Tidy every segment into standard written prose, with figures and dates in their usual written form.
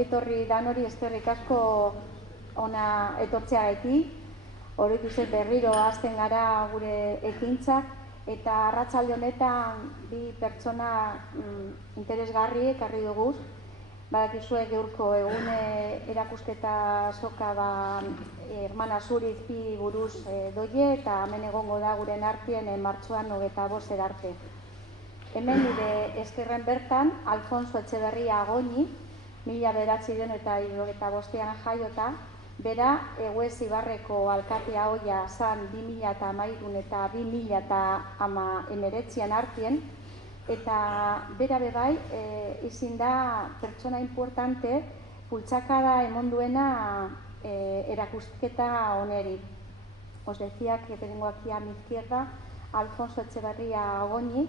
ongi etorri danori, eskerrik asko ona etortzeagatik. Oroituz berriro hasten gara gure ekintzak, eta arratsalde honetan bi pertsona interesgarri ekarri dugu. Badakizue gaurko egune erakusketa soka Hermanas Urizpi buruz doie, eta hemen egongo da guren artien martxoan 25 arte. Hemen nire eskerren bertan, Alfonso Etxeberria Goñi, 1975an jaiota, bera Eguez Ibarreko alkatea hoia zan 2013 eta 2019an artien, eta bera bebai izin da pertsona importante bultzakada emon duena erakusketa oneri. Os decía que tengo aquí a mi izquierda Alfonso Etxeberria Goñi,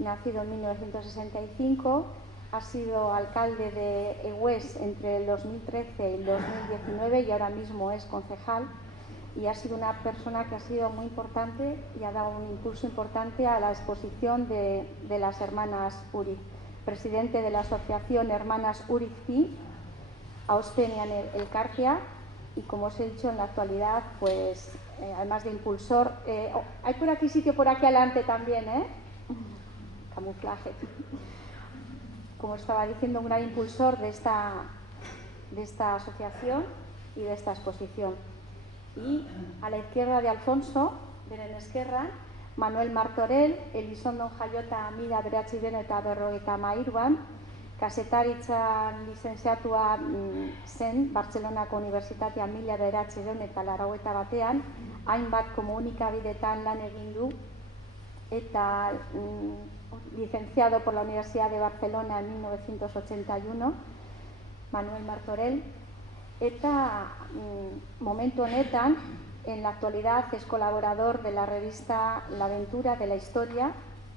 nacido en 1965, ha sido alcalde de Eguez entre el 2013 y el 2019 y ahora mismo es concejal, y ha sido una persona que ha sido muy importante y ha dado un impulso importante a la exposición de las hermanas Uriz. Presidente de la asociación Hermanas Urizpi, Austenian Elkartea, y como os he dicho en la actualidad, pues además de impulsor, hay por aquí sitio por aquí adelante también, camuflaje. Como estaba diciendo, un gran impulsor de esta asociación y de esta exposición. Y a la izquierda de Alfonso, beren esquerra, Manuel Martorell, Elizondo jaiota 1953an, kazetaritzan lizentziatua zen Bartzelonako Unibertsitatean 1981an, hainbat komunikabidetan lan egin du, eta licenciado por la Universidad de Barcelona en 1981, Manuel Martorell, eta momentu honetan, en la actualidad es colaborador de la revista La Aventura de la Historia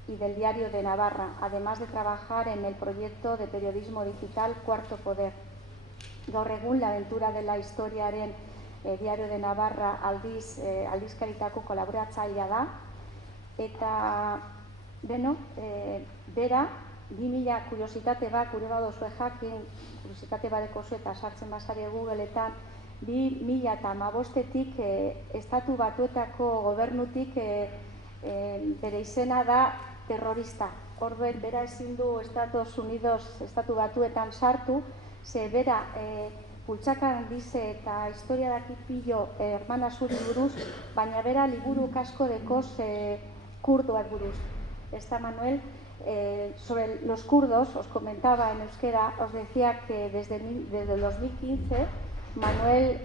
y del Diario de Navarra, además de trabajar en el proyecto de periodismo digital Cuarto Poder. Gaur egun La Aventura de la Historiaren Diario de Navarra aldizkaritako kolaboratzailea da, eta bera 2000 kuriositate bat gure badozue jakin, kuriositate badeko zu eta sartzen bazari Googleetan, 2015etik estatu batuetako gobernutik bere izena da terrorista. Orduen bera ezin du estatu batuetan sartu, ze bera pultsakan dize eta historia dakit pillo Hermanas Uriz buruz, baina bera liburu kasko dekoz kurdoak buruz. Esta Manuel, sobre los kurdos, os comentaba en euskera, os decía que desde el 2015 Manuel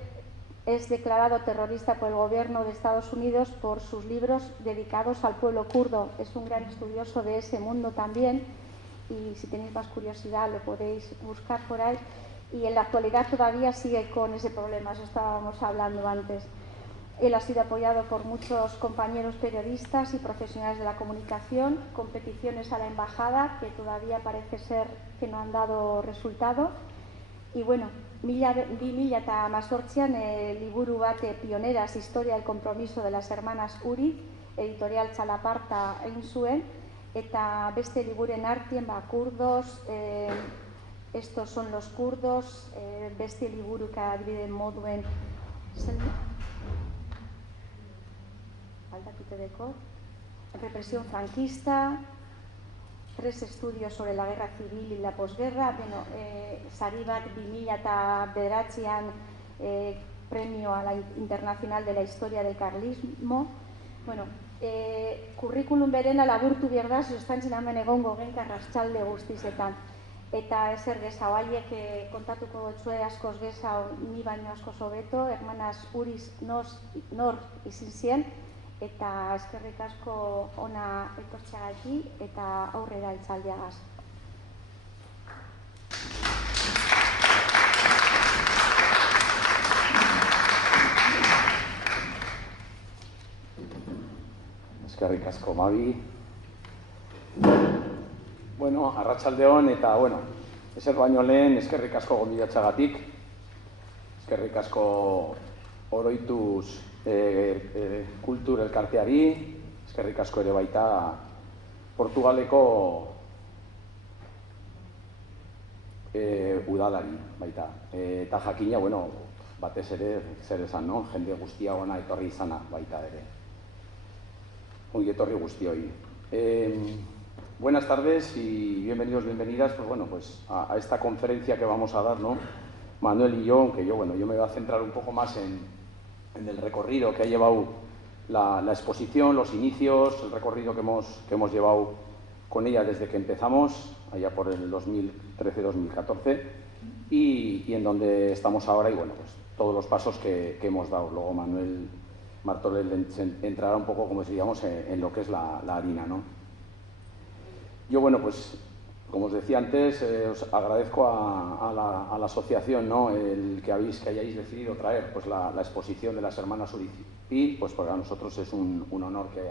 es declarado terrorista por el gobierno de Estados Unidos por sus libros dedicados al pueblo kurdo. Es un gran estudioso de ese mundo también, y si tenéis más curiosidad lo podéis buscar por ahí. Y en la actualidad todavía sigue con ese problema, eso estábamos hablando antes. Él ha sido apoyado por muchos compañeros periodistas y profesionales de la comunicación, con peticiones a la embajada que todavía parece ser que no han dado resultado. Y bueno, 2018an liburu bat Pioneras, Historia del Compromiso de las Hermanas Uriz, editorial Txalaparta egin zuen, eta beste liburen artien kurdos, estos son los kurdos, beste liburuka adibide moduen represión franquista, 3 estudios sobre la guerra civil y la posguerra, sari bat 2009an premio a la Internacional de la Historia del Carlismo. Kurrikulum berena laburtu behar da, sustantzen hemen egongo genka arratsalde guztizetan. Eta ezer geza, haiek kontatuko gotzue askoz geza, ni baino askoz hobeto, Hermanas Uriz nor izin zien, eta eskerrik asko ona etortzeagatik eta aurrera itzaldiagaz. Eskerrik asko, Mabi. Arratsalde on eta, ezer baino lehen eskerrik asko gonbidatzeagatik. Eskerrik asko oroituz kultur elkarteari, eskerrik asko ere baita Portugaleko udalari baita. Eta jakina, bueno, batez ere, zer esan, no? Jende guztia ona etorri izana baita ere. Ongi etorri guztioi. Buenas tardes y bienvenidos, bienvenidas, pues bueno, pues a esta conferencia que vamos a dar, ¿no? Manuel y yo, aunque yo me voy a centrar un poco más en el recorrido que ha llevado la exposición, los inicios, el recorrido que hemos llevado con ella desde que empezamos, allá por el 2013-2014, y en donde estamos ahora, y bueno, pues todos los pasos que hemos dado. Luego Manuel Martorell entrará un poco, como decíamos, en lo que es la harina, ¿no? Yo, bueno, pues, como os decía antes, os agradezco a la asociación, ¿no?, el que hayáis decidido traer pues, la exposición de las hermanas Urizpi, pues para nosotros es un honor que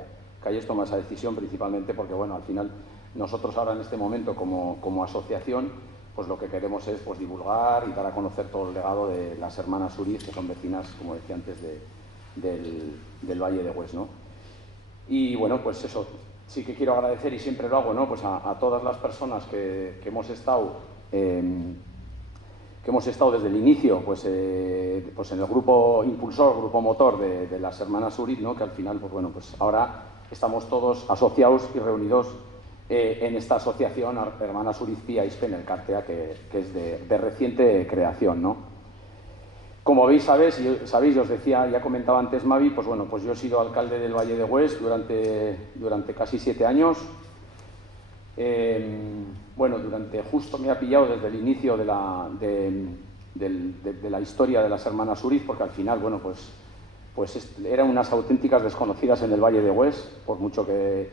hayáis tomado esa decisión, principalmente porque, bueno, al final nosotros ahora en este momento como asociación, pues lo que queremos es pues, divulgar y dar a conocer todo el legado de las hermanas Uriz, que son vecinas, como decía antes, del Valle de Hues, ¿no? Y bueno, pues eso, sí que quiero agradecer, y siempre lo hago, ¿no?, pues a todas las personas que hemos estado desde el inicio pues en el grupo impulsor, grupo motor de las hermanas Uriz, ¿no?, que al final, pues bueno, pues ahora estamos todos asociados y reunidos en esta asociación Hermanas Urizpi Aizpen Elkartea, que es de reciente creación, ¿no? Como veis, sabéis, y os decía, ya comentaba antes Mavi, pues bueno, pues yo he sido alcalde del Valle de Hues durante casi 7 años. Bueno, justo me ha pillado desde el inicio de la historia de las hermanas Uriz, porque al final, bueno, pues eran unas auténticas desconocidas en el Valle de Hues, por mucho que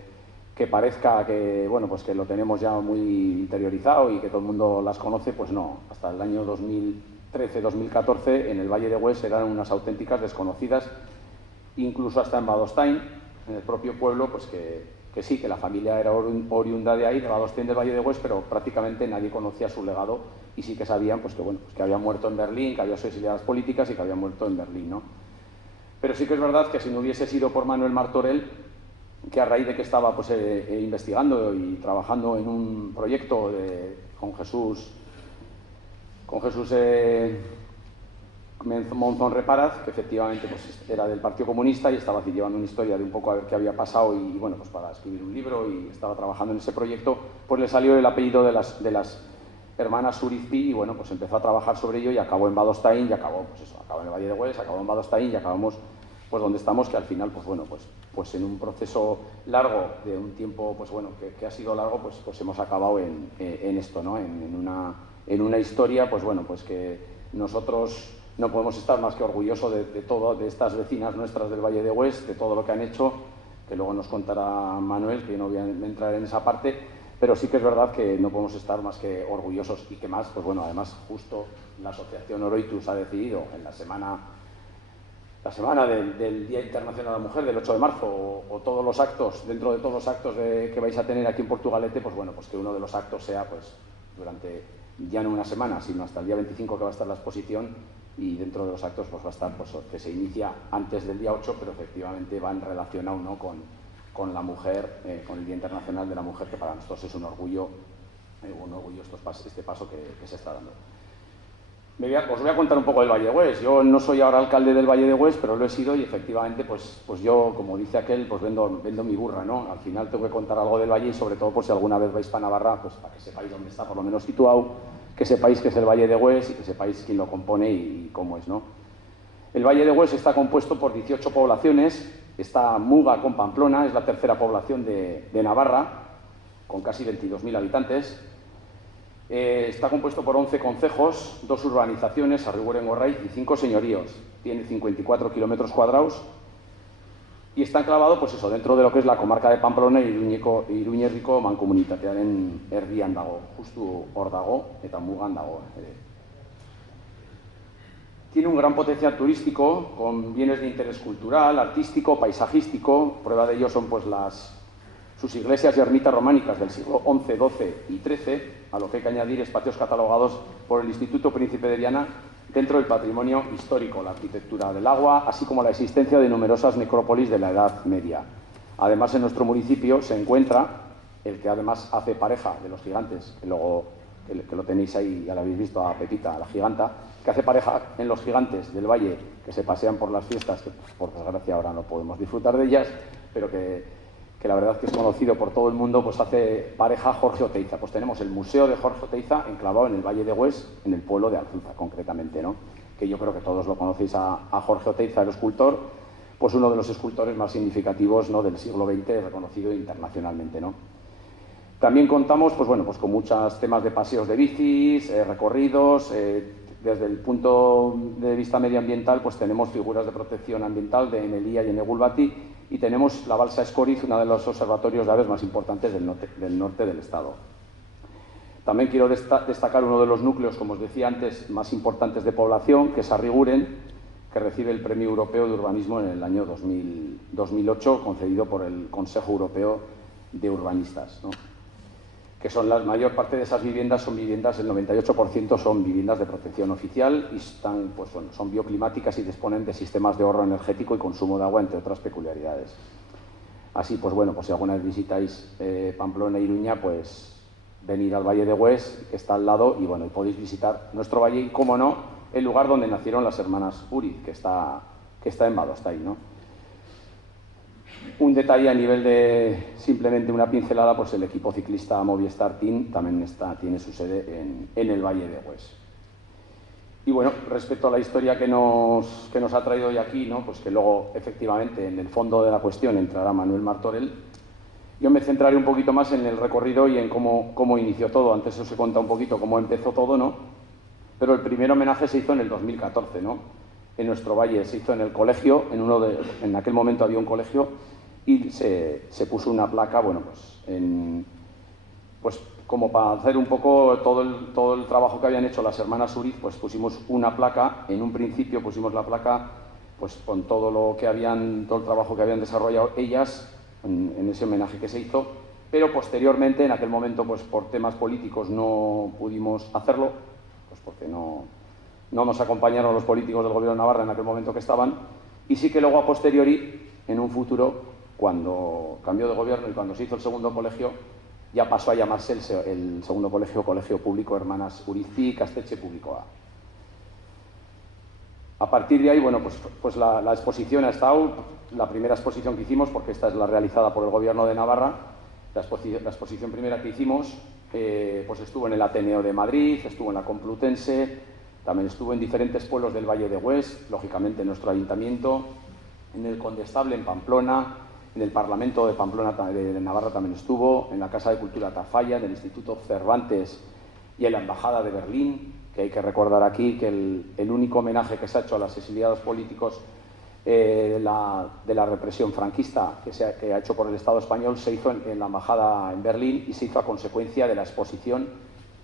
parezca que, bueno, pues que lo tenemos ya muy interiorizado y que todo el mundo las conoce, pues no. Hasta el año 2013-2014 en el Valle de Hues eran unas auténticas desconocidas, incluso hasta en Badostein, en el propio pueblo, pues que sí, que la familia era oriunda de ahí, de Badostein, del Valle de Hues, pero prácticamente nadie conocía su legado, y sí que sabían pues que, bueno, pues que había muerto en Berlín, que había sido exiliadas políticas y que había muerto en Berlín, ¿no? Pero sí que es verdad que si no hubiese sido por Manuel Martorell, que a raíz de que estaba pues, investigando y trabajando en un proyecto con Jesús Monzón Reparaz, que efectivamente pues, era del Partido Comunista y estaba llevando una historia de un poco a ver qué había pasado y bueno, pues para escribir un libro, y estaba trabajando en ese proyecto, pues le salió el apellido de las hermanas Urizpi y bueno, pues empezó a trabajar sobre ello y acabó en Badostein y acabó, pues eso, acabó en el Valle de Hues, acabó en Badostein y acabamos pues donde estamos, que al final, pues bueno, pues en un proceso largo, de un tiempo, pues bueno, que ha sido largo, pues hemos acabado en esto, ¿no? En una historia, pues bueno, pues que nosotros no podemos estar más que orgullosos de estas vecinas nuestras del Valle de Hues, de todo lo que han hecho, que luego nos contará Manuel, que yo no voy a entrar en esa parte, pero sí que es verdad que no podemos estar más que orgullosos, y que más, pues bueno, además justo la asociación Oroitus ha decidido en la semana del Día Internacional de la Mujer, del 8 de marzo, o todos los actos, dentro de todos los actos que vais a tener aquí en Portugalete, pues bueno, pues que uno de los actos sea pues durante ya no una semana, sino hasta el día 25 que va a estar la exposición, y dentro de los actos pues va a estar pues, que se inicia antes del día 8, pero efectivamente van relacionados, ¿no?, con la mujer, con el Día Internacional de la Mujer, que para nosotros es un orgullo este paso que se está dando. Os voy a contar un poco del Valle de Hues. Yo no soy ahora alcalde del Valle de Hues, pero lo he sido, y efectivamente, pues yo, como dice aquel, pues vendo mi burra, ¿no? Al final tengo que contar algo del Valle, y sobre todo, por si alguna vez vais para Navarra, pues para que sepáis dónde está por lo menos situado, que sepáis que es el Valle de Hues y que sepáis quién lo compone y cómo es, ¿no? El Valle de Hues está compuesto por 18 poblaciones. Está Muga con Pamplona, es la tercera población de Navarra, con casi 22.000 habitantes. Está compuesto por 11 concejos, 2 urbanizaciones, Arrigüeren-Gorraiz, y 5 señoríos. Tiene 54 kilómetros cuadrados y está enclavado, pues eso, dentro de lo que es la comarca de Pamplona y Iruñerriko mankomunitatearen erdian dago, justu hor dago, eta Mugan dago. Tiene un gran potencial turístico, con bienes de interés cultural, artístico, paisajístico. Prueba de ello son pues sus iglesias y ermitas románicas del siglo XI, XII y XIII, a lo que hay que añadir espacios catalogados por el Instituto Príncipe de Viana dentro del patrimonio histórico, la arquitectura del agua, así como la existencia de numerosas necrópolis de la Edad Media. Además, en nuestro municipio se encuentra el que además hace pareja de los gigantes, que que lo tenéis ahí, ya lo habéis visto, a Pepita, la giganta, que hace pareja en los gigantes del valle que se pasean por las fiestas, que pues, por desgracia ahora no podemos disfrutar de ellas, pero que la verdad es que es conocido por todo el mundo, pues hace pareja Jorge Oteiza. Pues tenemos el Museo de Jorge Oteiza enclavado en el Valle de Hues, en el pueblo de Alzuza, concretamente, ¿no? Que yo creo que todos lo conocéis a Jorge Oteiza, el escultor, pues uno de los escultores más significativos, ¿no?, del siglo XX, reconocido internacionalmente, ¿no? También contamos, pues bueno, pues con muchos temas de paseos de bicis, recorridos. Desde el punto de vista medioambiental, pues tenemos figuras de protección ambiental en Elía y en Egulbati, y tenemos la balsa Escoriz, uno de los observatorios de aves más importantes del norte del estado. También quiero destacar uno de los núcleos, como os decía antes, más importantes de población, que es Arriguren, que recibe el Premio Europeo de Urbanismo en el año 2008, concedido por el Consejo Europeo de Urbanistas, ¿no? Que son la mayor parte de esas viviendas, son viviendas, el 98% son viviendas de protección oficial y están, pues, bueno, son bioclimáticas y disponen de sistemas de ahorro energético y consumo de agua, entre otras peculiaridades. Así, pues bueno, pues si alguna vez visitáis Pamplona e Iruña, pues venid al Valle de Hues, que está al lado, y bueno, y podéis visitar nuestro valle y, cómo no, el lugar donde nacieron las hermanas Uriz, que está en Badostaín, ¿no? Un detalle a nivel de simplemente una pincelada, pues el equipo ciclista Movistar Team también tiene su sede en el Valle de Hues. Y bueno, respecto a la historia que nos ha traído hoy aquí, ¿no?, pues que luego efectivamente en el fondo de la cuestión entrará Manuel Martorell, yo me centraré un poquito más en el recorrido y en cómo inició todo. Antes os he contado un poquito cómo empezó todo, ¿no? Pero el primer homenaje se hizo en el 2014, ¿no? En nuestro valle se hizo en el colegio, en aquel momento había un colegio, y se puso una placa, bueno, pues como para hacer un poco todo el trabajo que habían hecho las hermanas Uriz, pues pusimos una placa. En un principio pusimos la placa pues con todo el trabajo que habían desarrollado ellas en ese homenaje que se hizo, pero posteriormente, en aquel momento, pues por temas políticos no pudimos hacerlo, pues porque no nos acompañaron los políticos del Gobierno de Navarra en aquel momento que estaban, y sí que luego a posteriori, en un futuro, cuando cambió de gobierno y cuando se hizo el segundo colegio, ya pasó a llamarse el segundo colegio, Colegio Público Hermanas Urizpi Castretxe Público A. A partir de ahí, bueno, pues la exposición ha estado, la primera exposición que hicimos, porque esta es la realizada por el Gobierno de Navarra, la exposición primera que hicimos, pues estuvo en el Ateneo de Madrid, estuvo en la Complutense, también estuvo en diferentes pueblos del Valle de Hues, lógicamente en nuestro ayuntamiento, en el Condestable en Pamplona, en el Parlamento de Pamplona de Navarra también estuvo, en la Casa de Cultura Tafalla, en el Instituto Cervantes y en la Embajada de Berlín, que hay que recordar aquí que el único homenaje que se ha hecho a los exiliados políticos de la represión franquista que ha hecho por el Estado español se hizo en la Embajada en Berlín, y se hizo a consecuencia de la exposición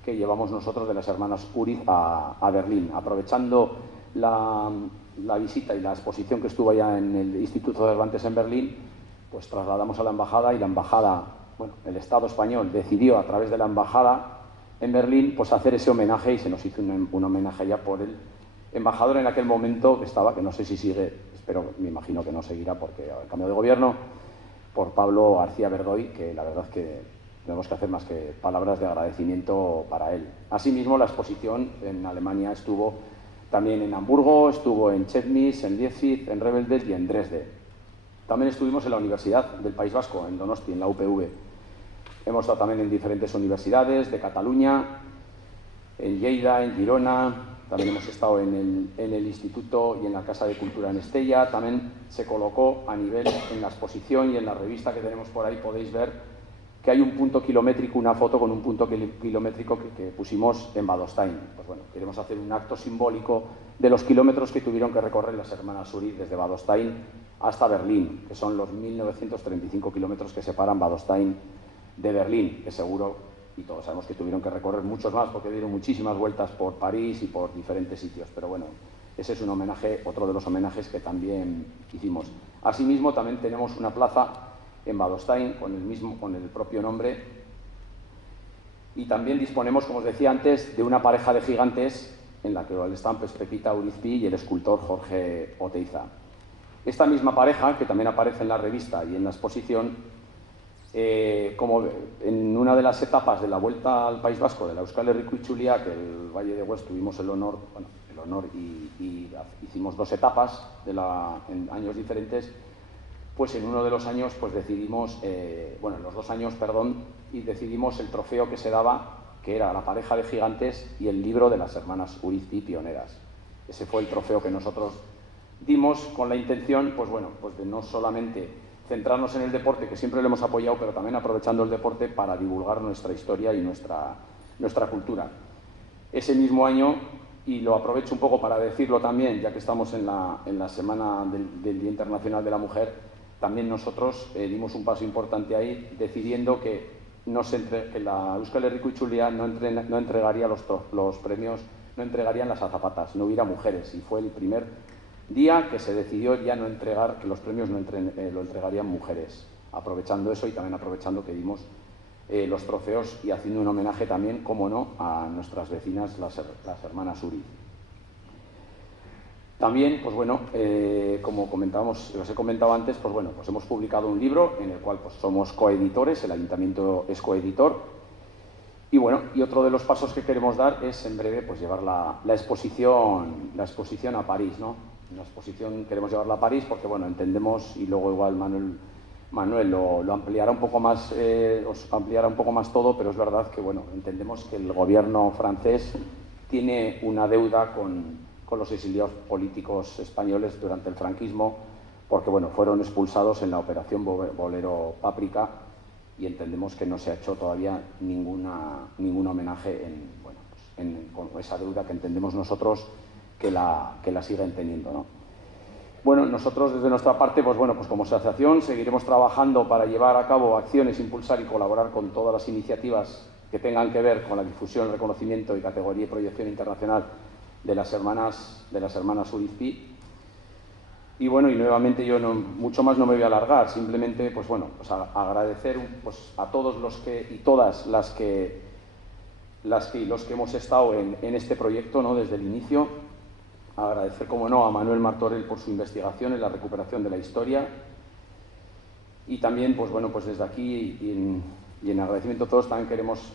que llevamos nosotros de las hermanas Uriz a Berlín. Aprovechando la visita y la exposición que estuvo allá en el Instituto Cervantes en Berlín, pues trasladamos a la embajada, y la embajada, bueno, el Estado español decidió a través de la embajada en Berlín, pues hacer ese homenaje, y se nos hizo un homenaje ya por el embajador en aquel momento que estaba, que no sé si sigue, me imagino que no seguirá porque ha cambiado de gobierno, por Pablo García Verdoy, que la verdad es que tenemos que hacer más que palabras de agradecimiento para él. Asimismo, la exposición en Alemania estuvo también en Hamburgo, estuvo en Chemnitz, en Leipzig, en Rebeldet y en Dresde. También estuvimos en la Universidad del País Vasco, en Donosti, en la UPV. Hemos estado también en diferentes universidades de Cataluña, en Lleida, en Girona. También hemos estado en el Instituto y en la Casa de Cultura en Estella. También se colocó a nivel, en la exposición y en la revista que tenemos por ahí, podéis ver que hay un punto kilométrico, una foto con un punto kilométrico que pusimos en Badostaín. Pues bueno, queremos hacer un acto simbólico de los kilómetros que tuvieron que recorrer las hermanas Uriz desde Badostaín hasta Berlín, que son los 1935 kilómetros que separan Badostaín de Berlín, que seguro, y todos sabemos que tuvieron que recorrer muchos más porque dieron muchísimas vueltas por París y por diferentes sitios, pero bueno, ese es un homenaje, otro de los homenajes que también hicimos. Asimismo, también tenemos una plaza en Badostaín con el propio nombre, y también disponemos, como os decía antes, de una pareja de gigantes en la que están Pepita Urizpi y el escultor Jorge Oteiza. Esta misma pareja, que también aparece en la revista y en la exposición, Como en una de las etapas de la Vuelta al País Vasco de la Euskal Herriko Itzulia, que el Valle de Hues tuvimos el honor y hicimos 2 etapas en años diferentes, pues en uno de los años pues decidimos, en los 2 años, perdón, y decidimos el trofeo que se daba, que era la pareja de gigantes y el libro de las hermanas Urizti, pioneras. Ese fue el trofeo que nosotros dimos con la intención, pues de no solamente centrarnos en el deporte, que siempre lo hemos apoyado, pero también aprovechando el deporte para divulgar nuestra historia y nuestra cultura. Ese mismo año, y lo aprovecho un poco para decirlo también, ya que estamos en la Semana del Día Internacional de la Mujer, también nosotros dimos un paso importante ahí, decidiendo que la Euskal Herriko Itzulia no entregaría los premios, no entregarían las azafatas, no hubiera mujeres, y fue el primer día que se decidió ya no entregar, que los premios lo entregarían mujeres, aprovechando eso y también aprovechando que dimos los trofeos y haciendo un homenaje también, como no, a nuestras vecinas, las hermanas Uri. También, pues bueno, como os he comentado antes, pues hemos publicado un libro en el cual pues somos coeditores, el Ayuntamiento es coeditor. Y bueno, y otro de los pasos que queremos dar es en breve pues llevar la exposición a París, ¿no? La exposición queremos llevarla a París porque bueno, entendemos, y luego igual Manuel lo ampliará un poco más, os ampliará un poco más todo, pero es verdad que bueno, entendemos que el gobierno francés tiene una deuda con los exiliados políticos españoles durante el franquismo, porque bueno, fueron expulsados en la operación Bolero Páprica, y entendemos que no se ha hecho todavía ningún homenaje con esa deuda que entendemos nosotros que la siguen teniendo, ¿no? Bueno, nosotros desde nuestra parte, pues como asociación seguiremos trabajando para llevar a cabo acciones, impulsar y colaborar con todas las iniciativas que tengan que ver con la difusión, reconocimiento y categoría y proyección internacional de las hermanas Urizti. Y bueno, y nuevamente yo mucho más no me voy a alargar, simplemente pues agradecer a todos los que y todas los que hemos estado en este proyecto, ¿no? Desde el inicio. Agradecer, como no, a Manuel Martorell por su investigación en la recuperación de la historia. Y también, pues desde aquí y en agradecimiento a todos, también queremos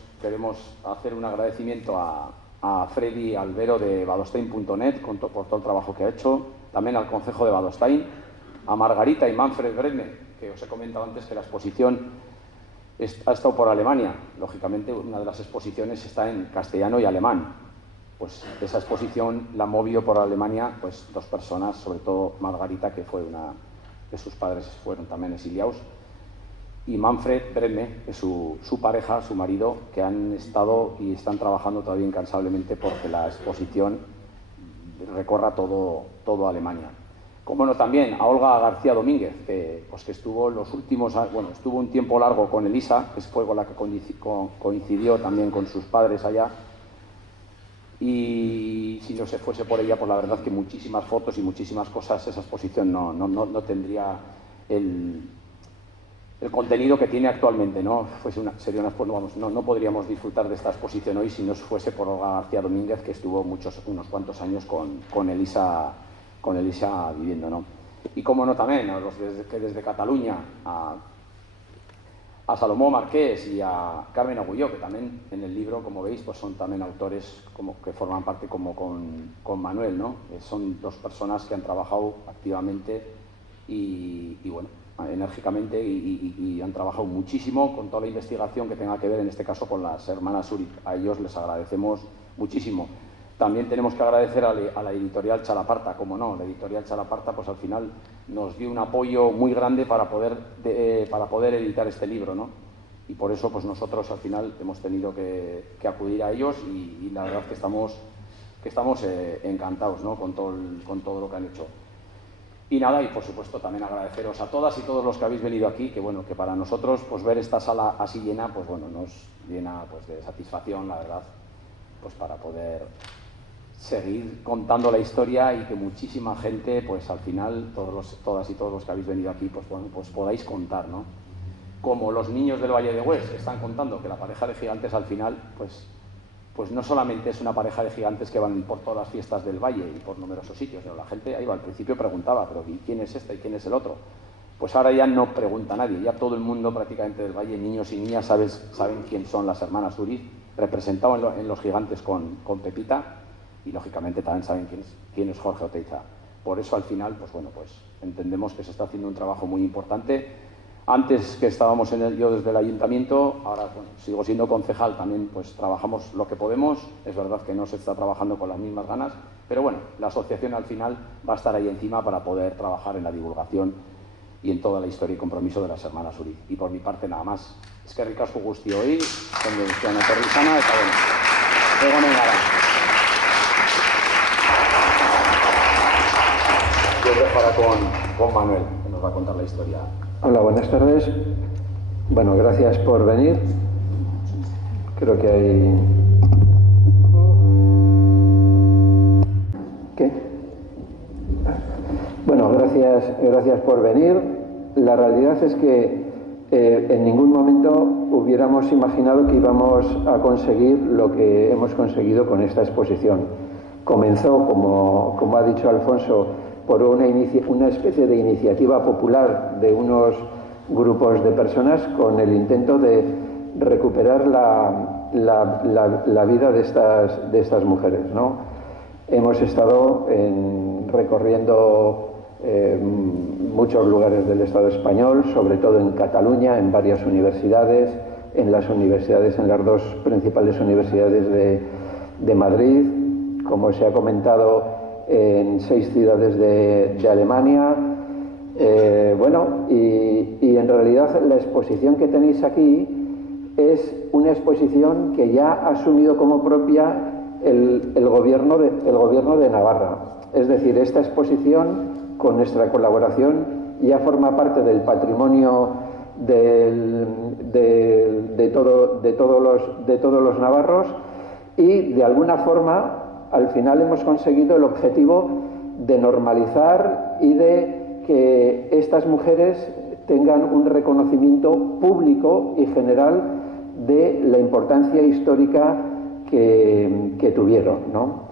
hacer un agradecimiento a Freddy Albero de Badostein.net por todo el trabajo que ha hecho, también al Concejo de Badostein, a Margarita y Manfred Bredme, que os he comentado antes que la exposición ha estado por Alemania. Lógicamente, una de las exposiciones está en castellano y alemán. Pues esa exposición la movió por Alemania pues 2 personas, sobre todo Margarita, que fue una de sus padres fueron también exiliados, y Manfred Bredme, que es su pareja, su marido, que han estado y están trabajando todavía incansablemente porque la exposición recorra todo Alemania. Como no, también a Olga García Domínguez, que estuvo estuvo un tiempo largo con Elisa, que fue con la que coincidió también con sus padres allá. Y si no se fuese por ella, pues la verdad que muchísimas fotos y muchísimas cosas, esa exposición no tendría el contenido que tiene actualmente, ¿no? No podríamos disfrutar de esta exposición hoy si no fuese por Olga García Domínguez, que estuvo unos cuantos años con Elisa viviendo, ¿no? Y como no, también a los que desde Cataluña, a Salomó Marqués y a Carmen Agulló, que también en el libro, como veis, pues son también autores que forman parte como con Manuel, ¿no? Son 2 personas que han trabajado activamente y enérgicamente y han trabajado muchísimo con toda la investigación que tenga que ver, en este caso, con las hermanas Uri. A ellos les agradecemos muchísimo. También tenemos que agradecer a la editorial Chalaparta, como no. La editorial Chalaparta pues al final nos dio un apoyo muy grande para poder editar este libro, ¿no? Y por eso pues nosotros al final hemos tenido que acudir a ellos y la verdad que estamos encantados, ¿no? con todo lo que han hecho. Y nada, y por supuesto también agradeceros a todas y todos los que habéis venido aquí, que para nosotros pues ver esta sala así llena pues nos llena pues de satisfacción, la verdad, pues para poder seguir contando la historia y que muchísima gente, pues al final, todas y todos los que habéis venido aquí, pues podáis contar, ¿no? Como los niños del Valle de Hues están contando que la pareja de gigantes al final, pues no solamente es una pareja de gigantes que van por todas las fiestas del Valle y por numerosos sitios, sino la gente ahí al principio preguntaba, pero ¿quién es este y quién es el otro? pues ahora ya no pregunta a nadie, ya todo el mundo prácticamente del Valle, niños y niñas, saben quién son las hermanas Uriz, representado en Los Gigantes con Pepita, y lógicamente también saben quién es Jorge Oteiza. Por eso al final, pues bueno, pues entendemos que se está haciendo un trabajo muy importante. Antes que estábamos yo desde el ayuntamiento, ahora bueno, sigo siendo concejal, también pues trabajamos lo que podemos. Es verdad que no se está trabajando con las mismas ganas, pero bueno, la asociación al final va a estar ahí encima para poder trabajar en la divulgación y en toda la historia y compromiso de las hermanas Uriz. Y por mi parte nada más. Eskerrik asko guztioi, jende guztian etorri izana, eta bueno, egonen gara. Yo dejo ahora con Manuel, que nos va a contar la historia. Hola, buenas tardes. Bueno, gracias por venir. Creo que hay... ¿Qué? Bueno, gracias por venir. La realidad es que en ningún momento hubiéramos imaginado que íbamos a conseguir lo que hemos conseguido con esta exposición. Comenzó, como ha dicho Alfonso, por una especie de iniciativa popular de unos grupos de personas con el intento de recuperar la vida de estas mujeres, ¿no? Hemos estado recorriendo muchos lugares del Estado español, sobre todo en Cataluña, en varias universidades, en las dos principales universidades de Madrid, como se ha comentado, en 6 ciudades de Alemania. Bueno, y en realidad la exposición que tenéis aquí es una exposición que ya ha asumido como propia el gobierno de Navarra. Es decir, esta exposición, con nuestra colaboración, ya forma parte del patrimonio de todos los navarros, y de alguna forma al final hemos conseguido el objetivo de normalizar y de que estas mujeres tengan un reconocimiento público y general de la importancia histórica que tuvieron, ¿no?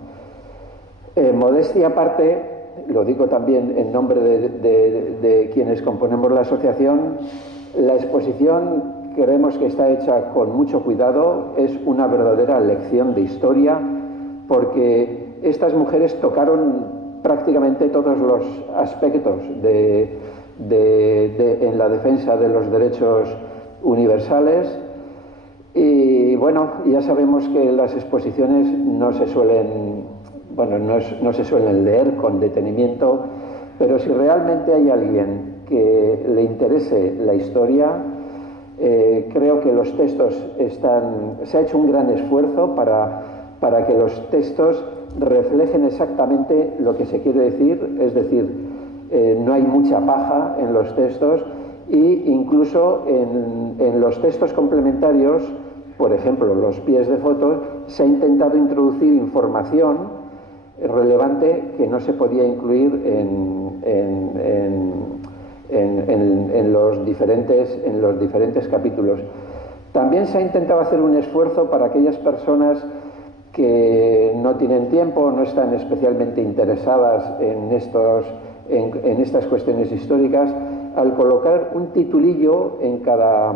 Modestia aparte, lo digo también en nombre de quienes componemos la asociación, la exposición creemos que está hecha con mucho cuidado, es una verdadera lección de historia, porque estas mujeres tocaron prácticamente todos los aspectos en la defensa de los derechos universales. Y bueno, ya sabemos que las exposiciones no se suelen leer con detenimiento, pero si realmente hay alguien que le interese la historia, creo que los textos se ha hecho un gran esfuerzo para que los textos reflejen exactamente lo que se quiere decir, es decir, no hay mucha paja en los textos, e incluso en los textos complementarios, por ejemplo, los pies de fotos, se ha intentado introducir información relevante que no se podía incluir en los diferentes capítulos. También se ha intentado hacer un esfuerzo para aquellas personas que no tienen tiempo, no están especialmente interesadas en estas cuestiones históricas, al colocar un titulillo en cada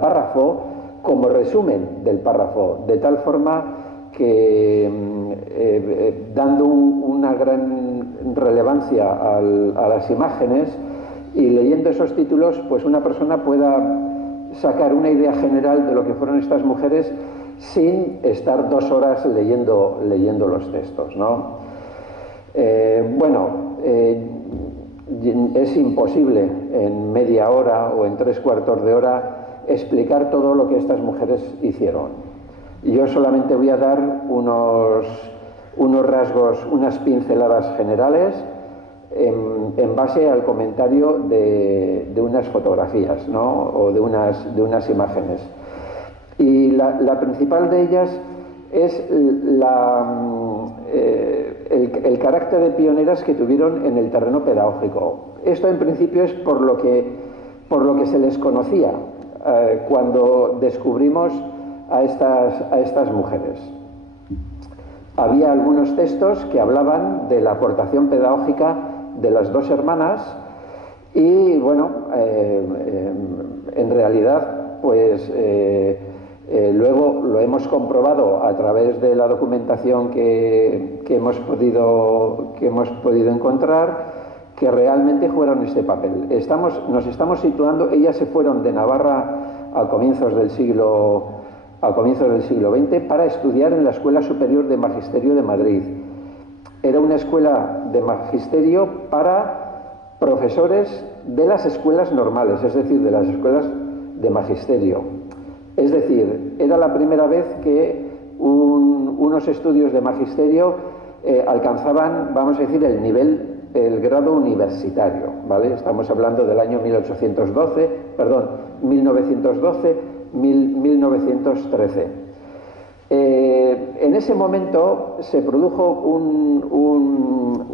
párrafo como resumen del párrafo, de tal forma que dando una gran relevancia a las imágenes y leyendo esos títulos, pues una persona pueda sacar una idea general de lo que fueron estas mujeres sin estar 2 horas leyendo los textos, ¿no? Es imposible en media hora o en 3/4 de hora explicar todo lo que estas mujeres hicieron. Yo solamente voy a dar unos rasgos, unas pinceladas generales en base al comentario de unas fotografías, ¿no? O de unas imágenes. Y la principal de ellas es el carácter de pioneras que tuvieron en el terreno pedagógico. Esto en principio es por lo que se les conocía cuando descubrimos a estas mujeres. Había algunos textos que hablaban de la aportación pedagógica de las 2 hermanas Y bueno, en realidad, pues luego lo hemos comprobado a través de la documentación que hemos podido encontrar, que realmente jugaron este papel. Nos estamos situando, ellas se fueron de Navarra a comienzos del siglo XX para estudiar en la Escuela Superior de Magisterio de Madrid. Era una escuela de magisterio para profesores de las escuelas normales, es decir, de las escuelas de magisterio. Es decir, era la primera vez que unos estudios de magisterio alcanzaban, vamos a decir, el grado universitario, ¿vale? Estamos hablando del año 1912-1913. En ese momento se produjo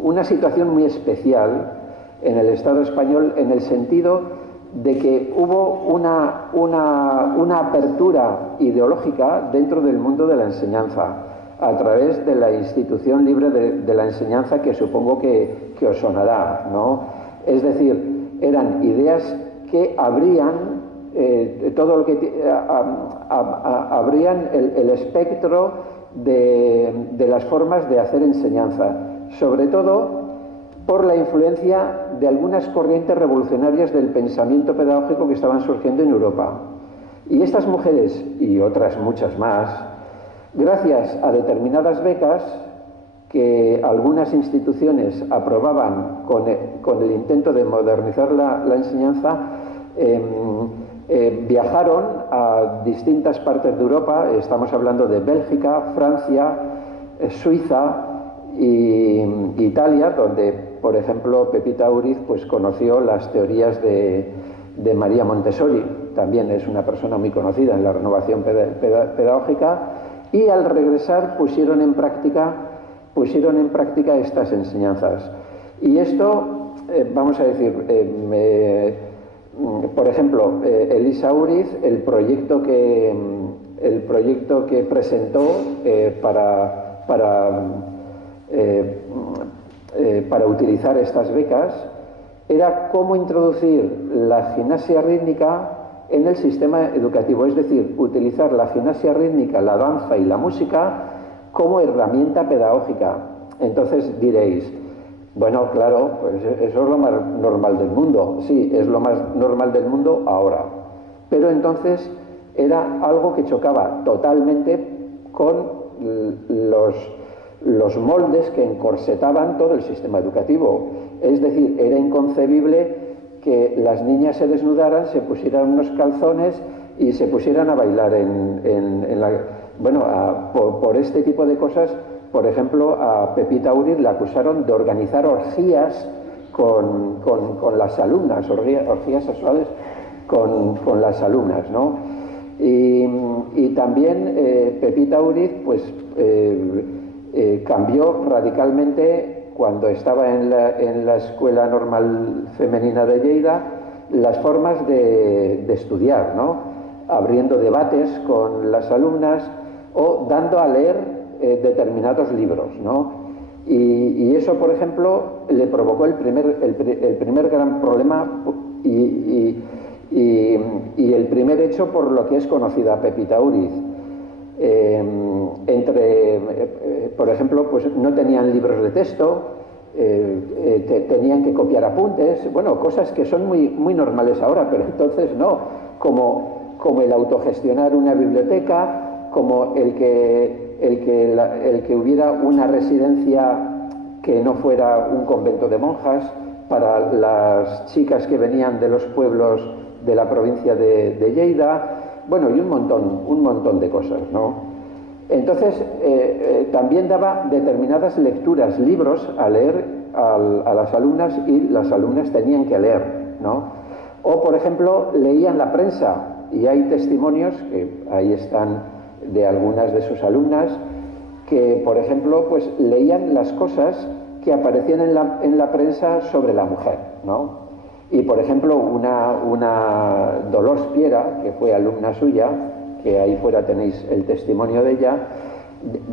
una situación muy especial en el Estado español, en el sentido de que hubo una apertura ideológica dentro del mundo de la enseñanza, a través de la Institución Libre de la Enseñanza, que supongo que os sonará, ¿no? Es decir, eran ideas que abrían abrían el espectro de las formas de hacer enseñanza, sobre todo por la influencia de algunas corrientes revolucionarias del pensamiento pedagógico que estaban surgiendo en Europa. Y estas mujeres, y otras muchas más, gracias a determinadas becas que algunas instituciones aprobaban con el intento de modernizar la enseñanza, viajaron a distintas partes de Europa. Estamos hablando de Bélgica, Francia, Suiza y Italia, donde, por ejemplo, Pepita Uriz pues conoció las teorías de María Montessori. También es una persona muy conocida en la renovación pedagógica, y al regresar pusieron en práctica estas enseñanzas. Y esto, vamos a decir, por ejemplo, Elisa Uriz, el proyecto que presentó para utilizar estas becas era cómo introducir la gimnasia rítmica en el sistema educativo, es decir, utilizar la gimnasia rítmica, la danza y la música como herramienta pedagógica. Entonces diréis, bueno, claro, pues eso es lo más normal del mundo. Sí, es lo más normal del mundo ahora. Pero entonces era algo que chocaba totalmente con los moldes que encorsetaban todo el sistema educativo. Es decir, era inconcebible que las niñas se desnudaran, se pusieran unos calzones y se pusieran a bailar por este tipo de cosas. Por ejemplo, a Pepita Uriz la acusaron de organizar orgías con las alumnas, orgías sexuales con las alumnas, ¿no? Y también Pepita Uriz pues cambió radicalmente, cuando estaba en la Escuela Normal Femenina de Lleida, las formas de estudiar, ¿no? Abriendo debates con las alumnas o dando a leer determinados libros, ¿no? Y eso, por ejemplo, le provocó el primer gran problema y el primer hecho por lo que es conocida Pepita Uriz. Por ejemplo, pues no tenían libros de texto, tenían que copiar apuntes, bueno, cosas que son muy normales ahora, pero entonces no, como el autogestionar una biblioteca, como el que hubiera una residencia que no fuera un convento de monjas para las chicas que venían de los pueblos de la provincia de Lleida. Bueno, y un montón de cosas, ¿no? Entonces, también daba determinadas lecturas, libros a leer a las alumnas, y las alumnas tenían que leer, ¿no? O, por ejemplo, leían la prensa, y hay testimonios, que ahí están, de algunas de sus alumnas, que, por ejemplo, pues leían las cosas que aparecían en la prensa sobre la mujer, ¿no? Y, por ejemplo, una Dolors Piera, que fue alumna suya, que ahí fuera tenéis el testimonio de ella,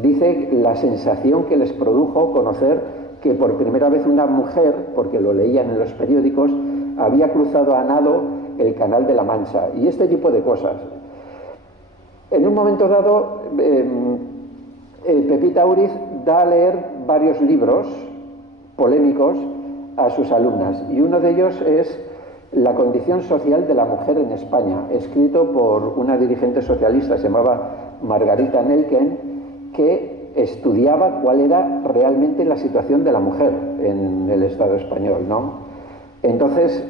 dice la sensación que les produjo conocer que por primera vez una mujer, porque lo leían en los periódicos, había cruzado a nado el Canal de la Mancha y este tipo de cosas. En un momento dado, Pepita Uriz da a leer varios libros polémicos a sus alumnas y uno de ellos es La condición social de la mujer en España, escrito por una dirigente socialista, se llamaba Margarita Nelken, que estudiaba cuál era realmente la situación de la mujer en el Estado español, ¿no? Entonces,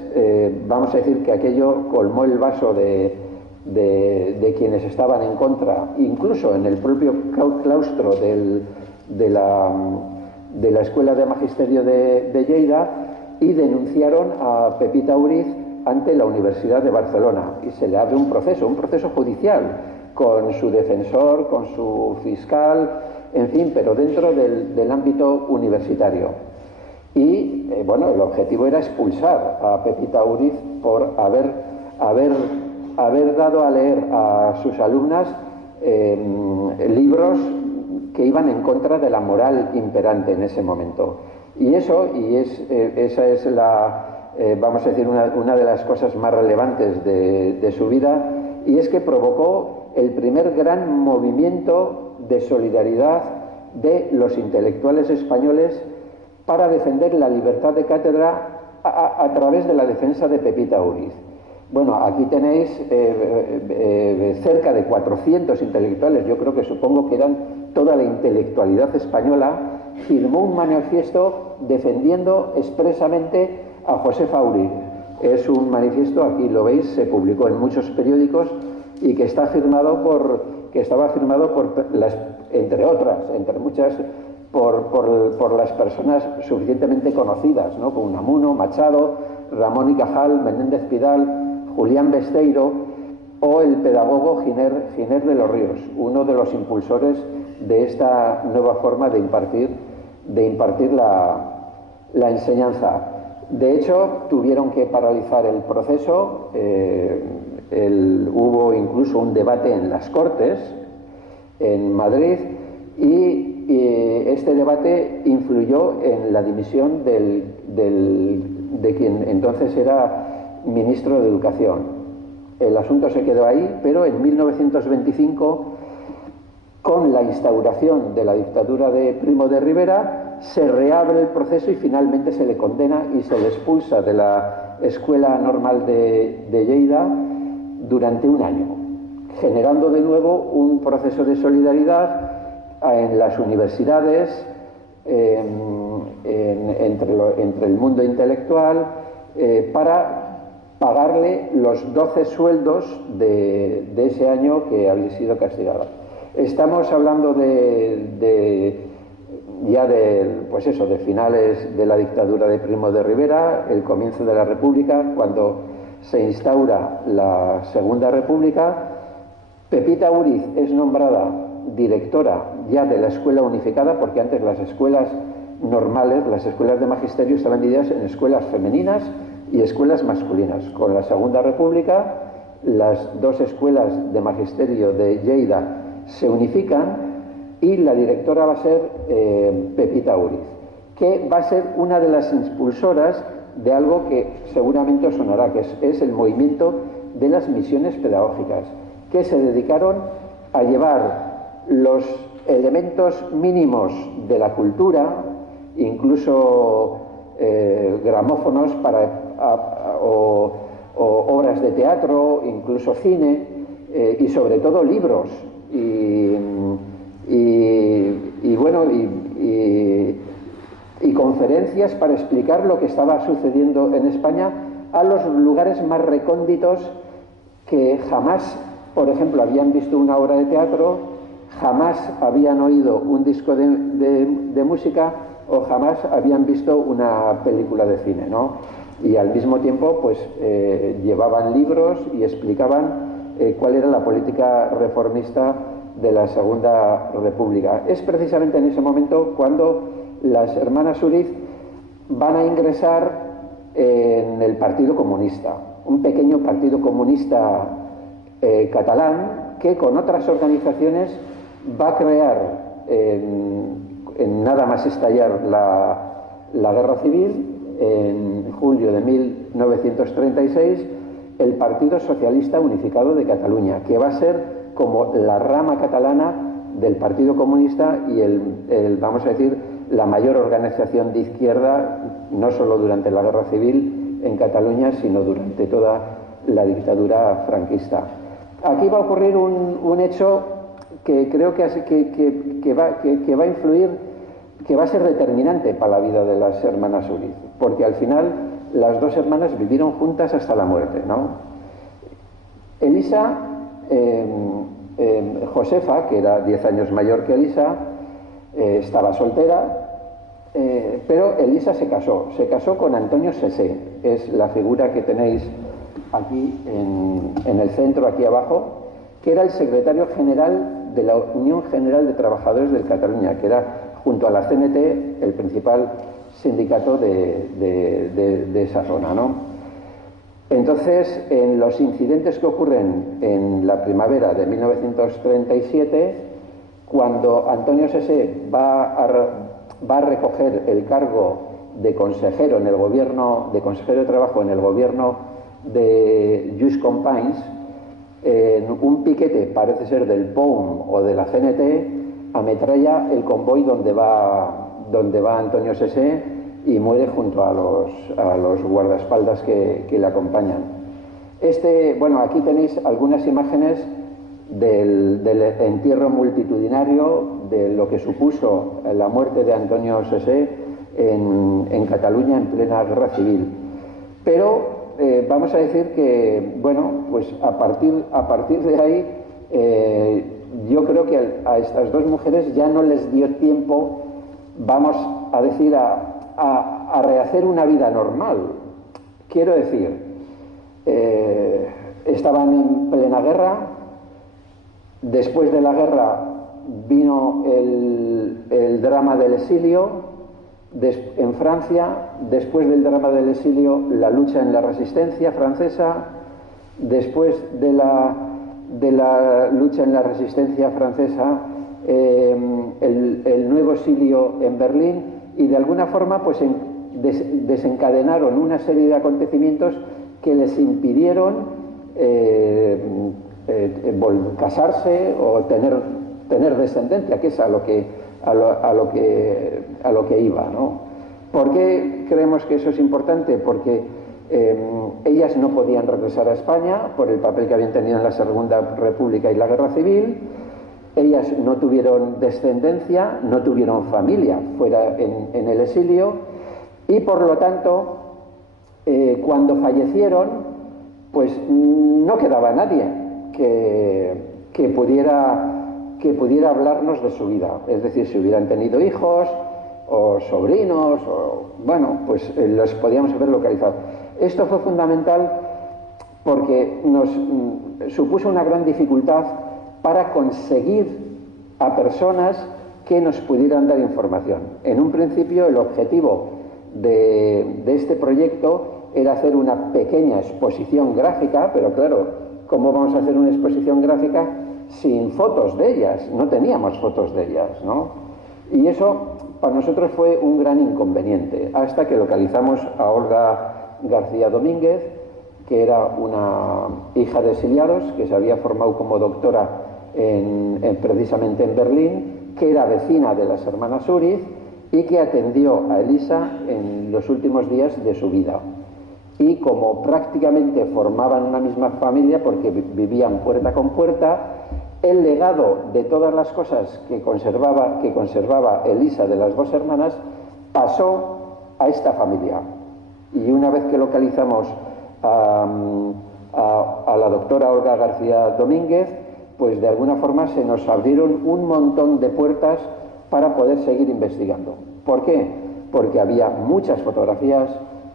vamos a decir que aquello colmó el vaso de quienes estaban en contra, incluso en el propio claustro de la Escuela de Magisterio de Lleida, y denunciaron a Pepita Uriz ante la Universidad de Barcelona y se le abre un proceso judicial con su defensor, con su fiscal, en fin, pero dentro del ámbito universitario. Y bueno, el objetivo era expulsar a Pepita Uriz por haber dado a leer a sus alumnas libros que iban en contra de la moral imperante en ese momento. Y esa es vamos a decir, una de las cosas más relevantes de su vida, y es que provocó el primer gran movimiento de solidaridad de los intelectuales españoles para defender la libertad de cátedra a través de la defensa de Pepita Uriz. Bueno, aquí tenéis cerca de 400 intelectuales, yo creo que supongo que eran toda la intelectualidad española, firmó un manifiesto defendiendo expresamente a Josefa Uriz. Es un manifiesto, aquí lo veis, se publicó en muchos periódicos y que estaba firmado por entre muchas, por las personas suficientemente conocidas, ¿no? Como Unamuno, Machado, Ramón y Cajal, Menéndez Pidal, Julián Besteiro o el pedagogo Giner de los Ríos, uno de los impulsores de esta nueva forma de impartir la enseñanza. De hecho, tuvieron que paralizar el proceso, hubo incluso un debate en las Cortes, en Madrid, y este debate influyó en la dimisión de quien entonces era ministro de Educación. El asunto se quedó ahí, pero en 1925, con la instauración de la dictadura de Primo de Rivera, se reabre el proceso y finalmente se le condena y se le expulsa de la Escuela Normal de Lleida durante un año, generando de nuevo un proceso de solidaridad en las universidades, entre el mundo intelectual, para pagarle los 12 sueldos de ese año que había sido castigada. Estamos hablando de finales de la dictadura de Primo de Rivera, el comienzo de la República, cuando se instaura la Segunda República. Pepita Uriz es nombrada directora ya de la Escuela Unificada, porque antes las escuelas normales, las escuelas de magisterio, estaban divididas en escuelas femeninas y escuelas masculinas. Con la Segunda República, las dos escuelas de magisterio de Lleida se unifican y la directora va a ser Pepita Uriz, que va a ser una de las impulsoras de algo que seguramente os sonará, que es el movimiento de las misiones pedagógicas, que se dedicaron a llevar los elementos mínimos de la cultura, incluso gramófonos o obras de teatro, incluso cine, y sobre todo libros y conferencias para explicar lo que estaba sucediendo en España a los lugares más recónditos que jamás, por ejemplo, habían visto una obra de teatro, jamás habían oído un disco de música o jamás habían visto una película de cine, ¿no? Y al mismo tiempo, pues, llevaban libros y explicaban cuál era la política reformista de la Segunda República. Es precisamente en ese momento cuando las hermanas Uriz van a ingresar en el Partido Comunista, un pequeño partido comunista catalán que con otras organizaciones va a crear, en nada más estallar la guerra civil, en julio de 1936, el Partido Socialista Unificado de Cataluña, que va a ser como la rama catalana del Partido Comunista y vamos a decir, la mayor organización de izquierda, no solo durante la Guerra Civil en Cataluña, sino durante toda la dictadura franquista. Aquí va a ocurrir un hecho que creo que va a influir, que va a ser determinante para la vida de las hermanas Uriz, porque al final las dos hermanas vivieron juntas hasta la muerte, ¿no? Elisa, Josefa, que era 10 años mayor que Elisa, estaba soltera, pero Elisa se casó con Antonio Sesé, es la figura que tenéis aquí en el centro, aquí abajo, que era el secretario general de la Unión General de Trabajadores de Cataluña, que era, junto a la CNT, el principal sindicato de esa zona, ¿no? Entonces, en los incidentes que ocurren en la primavera de 1937, cuando Antonio Sesé va a recoger el cargo de consejero en el gobierno, de consejero de trabajo en el gobierno de Lluís Companys, en un piquete, parece ser del POUM o de la CNT, ametralla el convoy donde va Antonio Sesé y muere junto a los guardaespaldas que le acompañan. Bueno, aquí tenéis algunas imágenes del entierro multitudinario, de lo que supuso la muerte de Antonio Sesé en Cataluña en plena guerra civil. Pero vamos a decir que, bueno, pues a partir de ahí, yo creo que a estas dos mujeres ya no les dio tiempo, vamos a decir, a rehacer una vida normal. Quiero decir, estaban en plena guerra. Después de la guerra vino el drama del exilio en Francia. Después del drama del exilio, la lucha en la resistencia francesa. Después de la lucha en la resistencia francesa, el nuevo exilio en Berlín, y de alguna forma pues desencadenaron una serie de acontecimientos que les impidieron casarse o tener descendencia, que es a lo que iba, ¿no? ¿Por qué creemos que eso es importante? Porque ellas no podían regresar a España por el papel que habían tenido en la Segunda República y la Guerra Civil. Ellas no tuvieron descendencia, no tuvieron familia fuera en el exilio, y por lo tanto, cuando fallecieron, pues no quedaba nadie que pudiera hablarnos de su vida. Es decir, si hubieran tenido hijos o sobrinos, bueno, pues los podíamos haber localizado. Esto fue fundamental porque nos supuso una gran dificultad para conseguir a personas que nos pudieran dar información. En un principio, el objetivo de este proyecto era hacer una pequeña exposición gráfica, pero claro, ¿cómo vamos a hacer una exposición gráfica sin fotos de ellas? No teníamos fotos de ellas, ¿no? Y eso para nosotros fue un gran inconveniente, hasta que localizamos a Olga García Domínguez, que era una hija de exiliados, que se había formado como doctora precisamente en Berlín, que era vecina de las hermanas Uriz y que atendió a Elisa en los últimos días de su vida. Y como prácticamente formaban una misma familia, porque vivían puerta con puerta, el legado de todas las cosas que conservaba Elisa de las dos hermanas pasó a esta familia. Y una vez que localizamos a la doctora Olga García Domínguez, pues de alguna forma se nos abrieron un montón de puertas para poder seguir investigando. ¿Por qué? Porque había muchas fotografías,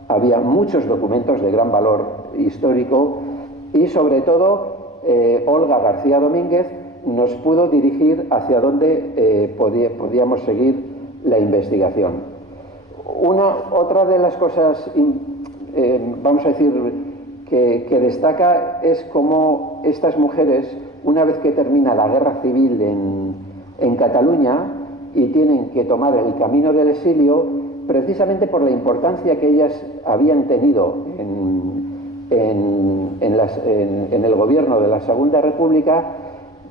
había muchos documentos de gran valor histórico y sobre todo Olga García Domínguez nos pudo dirigir hacia dónde podíamos seguir la investigación. Otra de las cosas, vamos a decir, que destaca es cómo estas mujeres, una vez que termina la guerra civil en Cataluña y tienen que tomar el camino del exilio, precisamente por la importancia que ellas habían tenido en el gobierno de la Segunda República,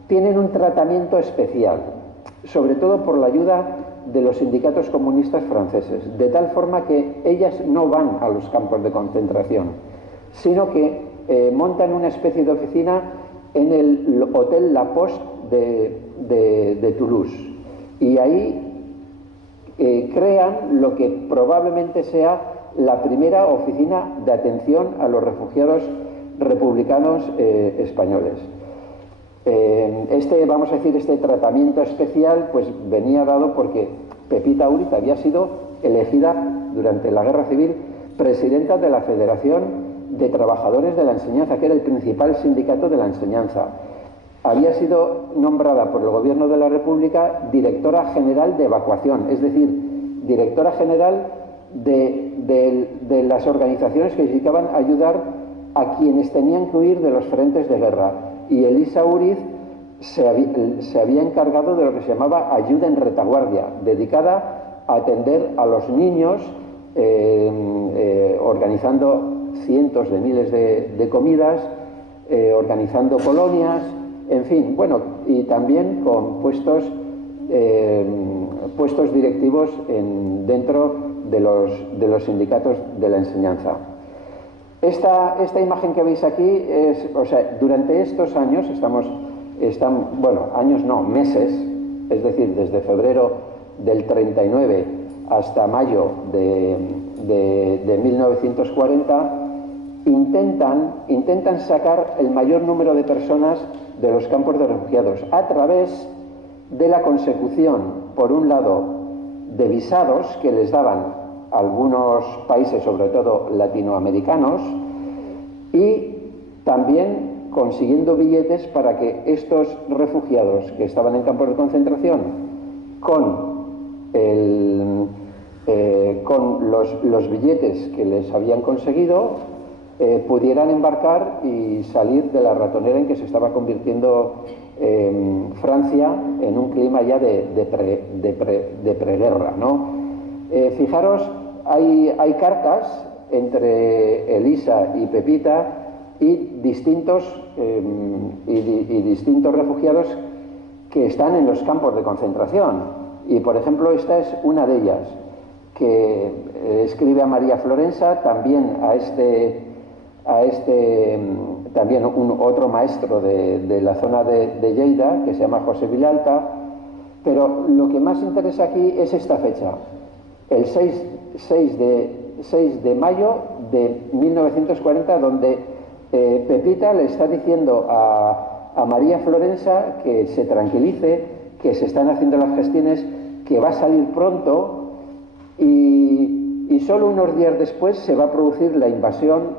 tienen un tratamiento especial, sobre todo por la ayuda de los sindicatos comunistas franceses, de tal forma que ellas no van a los campos de concentración, sino que montan una especie de oficina en el Hotel La Poste de Toulouse, y ahí crean lo que probablemente sea la primera oficina de atención a los refugiados republicanos españoles. Vamos a decir, este tratamiento especial pues venía dado porque Pepita Uriz había sido elegida durante la Guerra Civil presidenta de la Federación de Trabajadores de la Enseñanza, que era el principal sindicato de la enseñanza. Había sido nombrada por el Gobierno de la República directora general de evacuación, es decir, directora general de las organizaciones que dedicaban a ayudar a quienes tenían que huir de los frentes de guerra. Y Elisa Uriz se había encargado de lo que se llamaba ayuda en retaguardia, dedicada a atender a los niños, organizando cientos de miles de comidas, organizando colonias, en fin, bueno, y también con puestos directivos dentro de los sindicatos de la enseñanza. Esta imagen que veis aquí es, o sea, durante estos años meses, es decir, desde febrero del 39 hasta mayo de 1940, intentan sacar el mayor número de personas de los campos de refugiados a través de la consecución, por un lado, de visados que les daban algunos países, sobre todo latinoamericanos, y también consiguiendo billetes para que estos refugiados que estaban en campos de concentración con los billetes que les habían conseguido pudieran embarcar y salir de la ratonera en que se estaba convirtiendo Francia en un clima ya de preguerra, ¿no? Fijaros, hay cartas entre Elisa y Pepita y distintos refugiados que están en los campos de concentración. Y, por ejemplo, esta es una de ellas, que escribe a María Florensa, también también otro maestro de la zona de Lleida, que se llama José Vilalta. Pero lo que más interesa aquí es esta fecha, el 6 de mayo de 1940, donde Pepita le está diciendo a María Florensa que se tranquilice, que se están haciendo las gestiones, que va a salir pronto, y solo unos días después se va a producir la invasión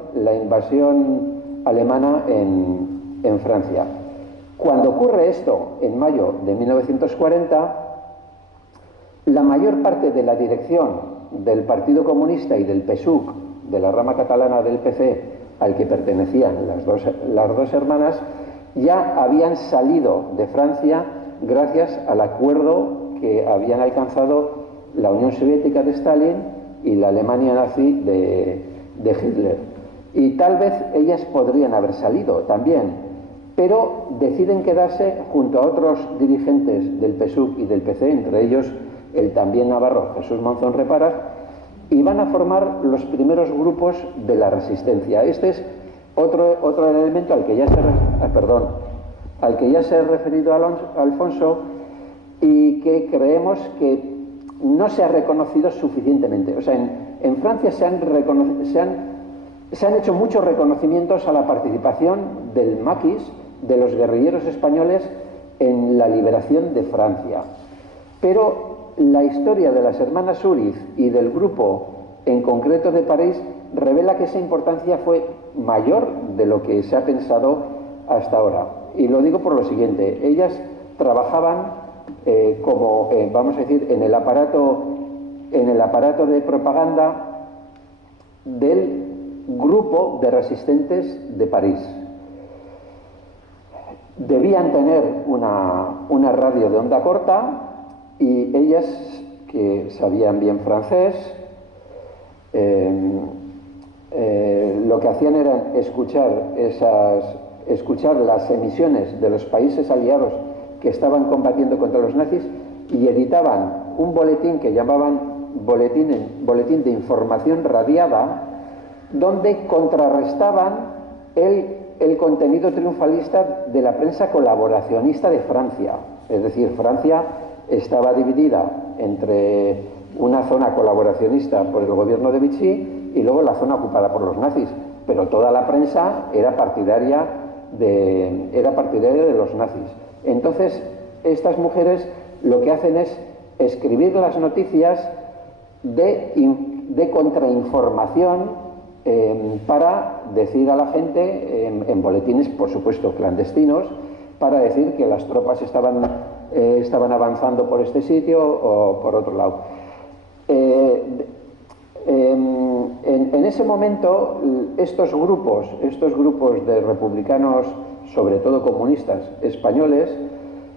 alemana en Francia. Cuando ocurre esto, en mayo de 1940, la mayor parte de la dirección del Partido Comunista y del PSUC, de la rama catalana del PC, al que pertenecían las dos hermanas, ya habían salido de Francia gracias al acuerdo que habían alcanzado la Unión Soviética de Stalin y la Alemania nazi de Hitler. Y tal vez ellas podrían haber salido también, pero deciden quedarse junto a otros dirigentes del PSUC y del PC, entre ellos el también navarro Jesús Monzón Reparaz, y van a formar los primeros grupos de la resistencia. Este es otro elemento al que ya se ha referido Alfonso, y que creemos que no se ha reconocido suficientemente. O sea, en Francia se han hecho muchos reconocimientos a la participación del maquis, de los guerrilleros españoles, en la liberación de Francia. Pero la historia de las hermanas Uriz y del grupo en concreto de París revela que esa importancia fue mayor de lo que se ha pensado hasta ahora. Y lo digo por lo siguiente: ellas trabajaban vamos a decir, en el aparato de propaganda del grupo de resistentes de París. Debían tener una radio de onda corta, y ellas, que sabían bien francés, hacían era escuchar las emisiones de los países aliados que estaban combatiendo contra los nazis y editaban un boletín que llamaban boletín de información radiada, donde contrarrestaban el contenido triunfalista de la prensa colaboracionista de Francia. Es decir, Francia estaba dividida entre una zona colaboracionista por el gobierno de Vichy y luego la zona ocupada por los nazis, pero toda la prensa era partidaria de los nazis. Entonces, estas mujeres lo que hacen es escribir las noticias de contrainformación para decir a la gente, en boletines, por supuesto, clandestinos, para decir que las tropas estaban avanzando por este sitio o por otro lado. En ese momento, estos grupos de republicanos, sobre todo comunistas españoles,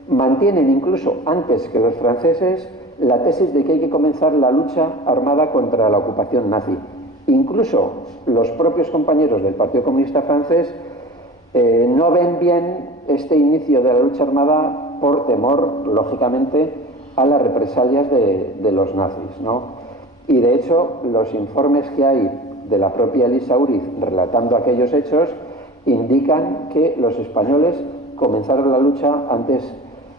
mantienen incluso antes que los franceses la tesis de que hay que comenzar la lucha armada contra la ocupación nazi. Incluso los propios compañeros del Partido Comunista francés no ven bien este inicio de la lucha armada por temor, lógicamente, a las represalias de los nazis, ¿no? Y de hecho, los informes que hay de la propia Elisa Uriz relatando aquellos hechos indican que los españoles comenzaron la lucha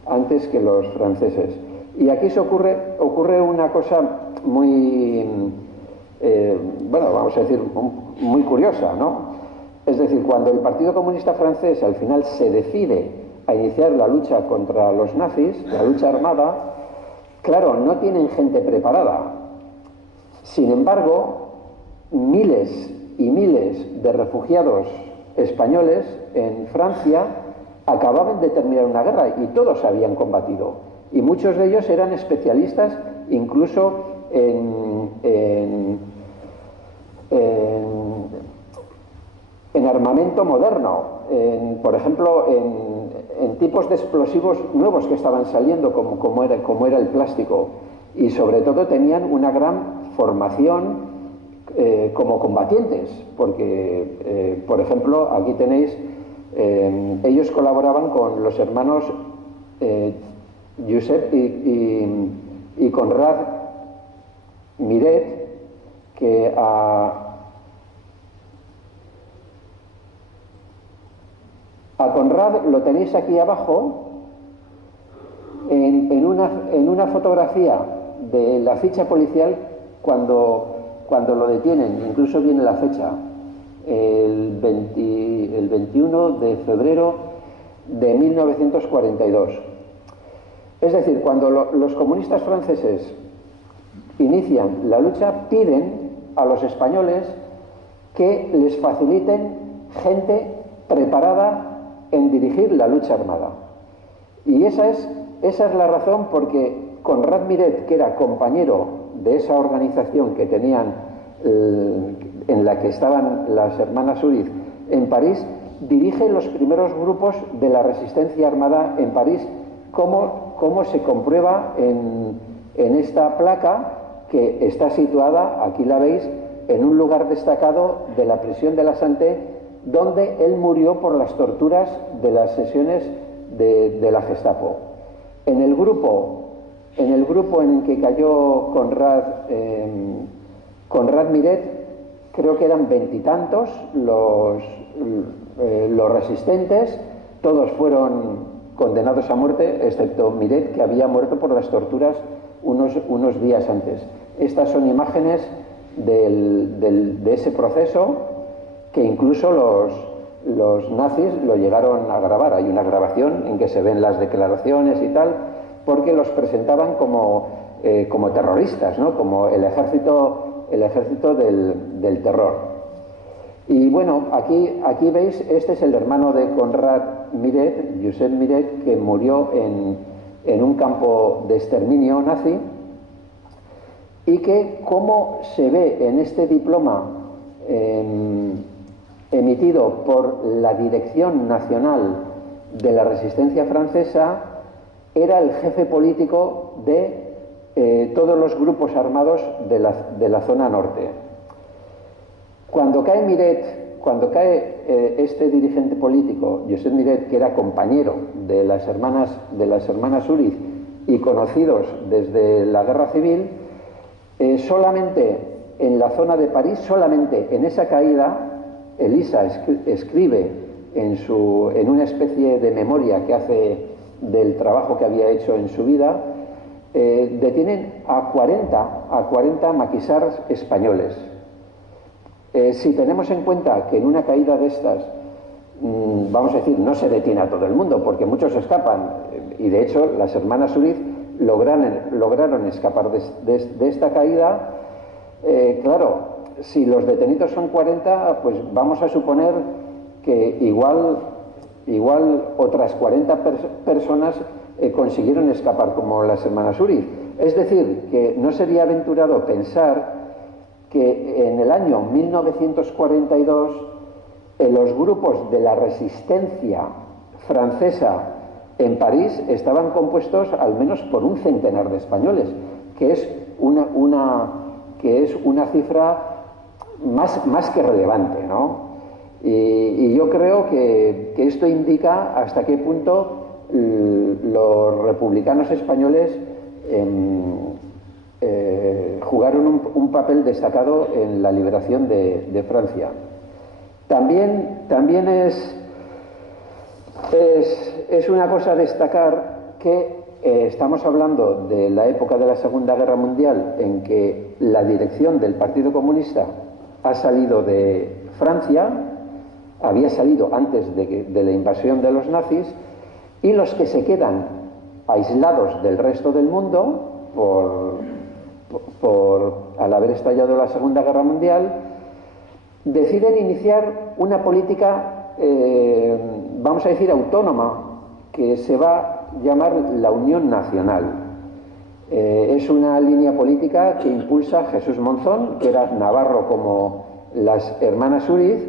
antes que los franceses. Y aquí ocurre una cosa muy, bueno, vamos a decir, muy curiosa, ¿no? Es decir, cuando el Partido Comunista francés al final se decide a iniciar la lucha contra los nazis, la lucha armada, claro, no tienen gente preparada. Sin embargo, miles y miles de refugiados españoles en Francia acababan de terminar una guerra y todos habían combatido. Y muchos de ellos eran especialistas incluso en armamento moderno, por ejemplo, en tipos de explosivos nuevos que estaban saliendo, como era el plástico. Y sobre todo tenían una gran formación como combatientes, porque, por ejemplo, aquí tenéis, ellos colaboraban con los hermanos Josep y Conrad Miret, que a Conrad lo tenéis aquí abajo en una fotografía de la ficha policial cuando lo detienen, incluso viene la fecha, el 21 de febrero de 1942. Es decir, cuando los comunistas franceses inician la lucha, piden a los españoles que les faciliten gente preparada en dirigir la lucha armada. Y esa es la razón porque Conrad Miret, que era compañero de esa organización que tenían, en la que estaban las hermanas Uriz en París, dirige los primeros grupos de la resistencia armada en París, como se comprueba en esta placa que está situada, aquí la veis, en un lugar destacado de la prisión de la Santé, donde él murió por las torturas de las sesiones de la Gestapo. En el grupo en el que cayó Conrad Miret, creo que eran 20 y tantos los resistentes, todos fueron condenados a muerte, excepto Miret, que había muerto por las torturas unos días antes. Estas son imágenes de ese proceso que incluso los nazis lo llegaron a grabar. Hay una grabación en que se ven las declaraciones y tal, porque los presentaban como terroristas, ¿no? Como el ejército del terror. Y bueno, aquí veis, este es el hermano de Conrad Miret, Josep Miret, que murió en un campo de exterminio nazi, y que, como se ve en este diploma emitido por la Dirección Nacional de la Resistencia Francesa, era el jefe político de todos los grupos armados de la zona norte. Cuando cae Miret, cuando cae este dirigente político, Josep Miret, que era compañero de las hermanas Uriz y conocidos desde la Guerra Civil, solamente en la zona de París, solamente en esa caída, Elisa escribe en una especie de memoria que hace del trabajo que había hecho en su vida, detienen a 40 maquisards españoles. Si tenemos en cuenta que en una caída de estas, vamos a decir, no se detiene a todo el mundo, porque muchos escapan, y de hecho las hermanas Uriz lograron escapar de esta caída. Claro, si los detenidos son 40, pues vamos a suponer que igual otras 40 personas consiguieron escapar como las hermanas Uriz. Es decir, que no sería aventurado pensar que en el año 1942 los grupos de la resistencia francesa en París estaban compuestos al menos por un centenar de españoles, que es una cifra más que relevante, ¿no? Y yo creo que esto indica hasta qué punto los republicanos españoles jugaron un papel destacado en la liberación de Francia. También es una cosa destacar que estamos hablando de la época de la Segunda Guerra Mundial, en que la dirección del Partido Comunista ha salido de Francia, había salido antes de la invasión de los nazis, y los que se quedan aislados del resto del mundo al haber estallado la Segunda Guerra Mundial, deciden iniciar una política, vamos a decir, autónoma, que se va a llamar la Unión Nacional. Es una línea política que impulsa Jesús Monzón, que era navarro como las hermanas Uriz,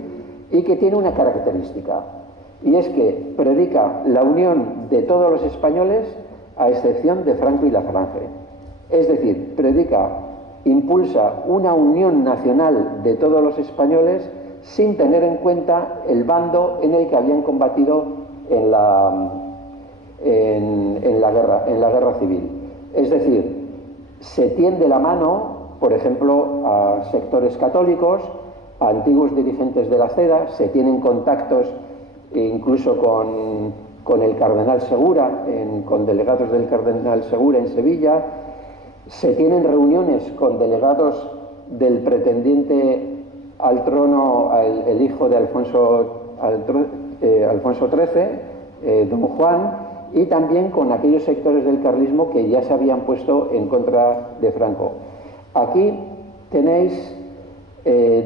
y que tiene una característica, y es que predica la unión de todos los españoles a excepción de Franco y Lafrange. Es decir, impulsa una unión nacional de todos los españoles sin tener en cuenta el bando en el que habían combatido en la guerra civil. Es decir, se tiende la mano, por ejemplo, a sectores católicos, a antiguos dirigentes de la CEDA, se tienen contactos incluso con el cardenal Segura, con delegados del cardenal Segura en Sevilla, se tienen reuniones con delegados del pretendiente al trono, el hijo de Alfonso XIII, don Juan, y también con aquellos sectores del carlismo que ya se habían puesto en contra de Franco. Aquí tenéis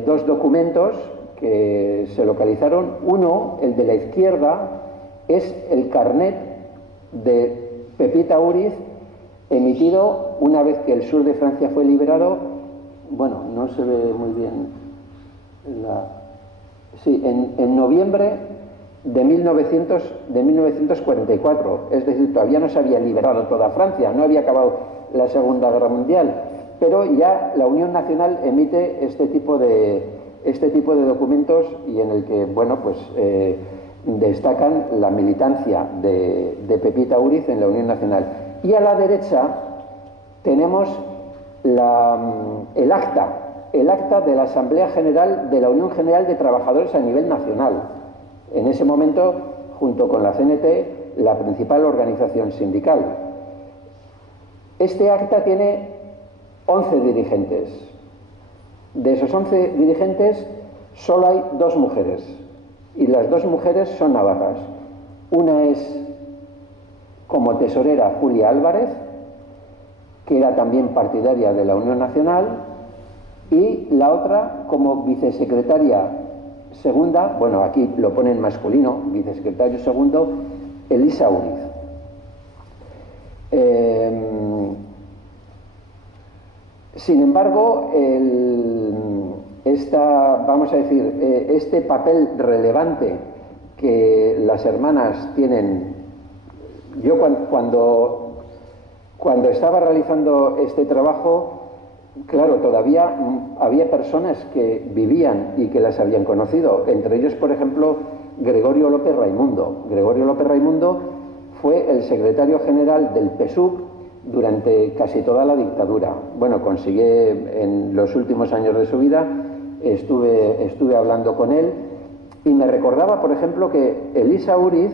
dos documentos que se localizaron. Uno, el de la izquierda, es el carnet de Pepita Uriz, emitido una vez que el sur de Francia fue liberado. Bueno, no se ve muy bien. Sí, en noviembre de 1944, es decir, todavía no se había liberado toda Francia, no había acabado la Segunda Guerra Mundial, pero ya la Unión Nacional emite este tipo de documentos, y en el que, bueno, pues destacan la militancia de Pepita Uriz en la Unión Nacional. Y a la derecha tenemos el acta de la Asamblea General de la Unión General de Trabajadores a nivel nacional. En ese momento, junto con la CNT, la principal organización sindical. Este acta tiene 11 dirigentes. De esos 11 dirigentes, solo hay 2 mujeres. Y las 2 mujeres son navarras. Una es, como tesorera, Julia Álvarez, que era también partidaria de la Unión Nacional, y la otra, como vicesecretaria segunda, bueno, aquí lo pone en masculino, vicesecretario segundo, Elisa Uriz. Sin embargo, vamos a decir, este papel relevante que las hermanas tienen, yo cuando estaba realizando este trabajo, claro, todavía había personas que vivían y que las habían conocido, entre ellos, por ejemplo, Gregorio López Raimundo. Gregorio López Raimundo fue el secretario general del PSUC durante casi toda la dictadura. Bueno, consiguié en los últimos años de su vida, estuve hablando con él y me recordaba, por ejemplo, que Elisa Uriz,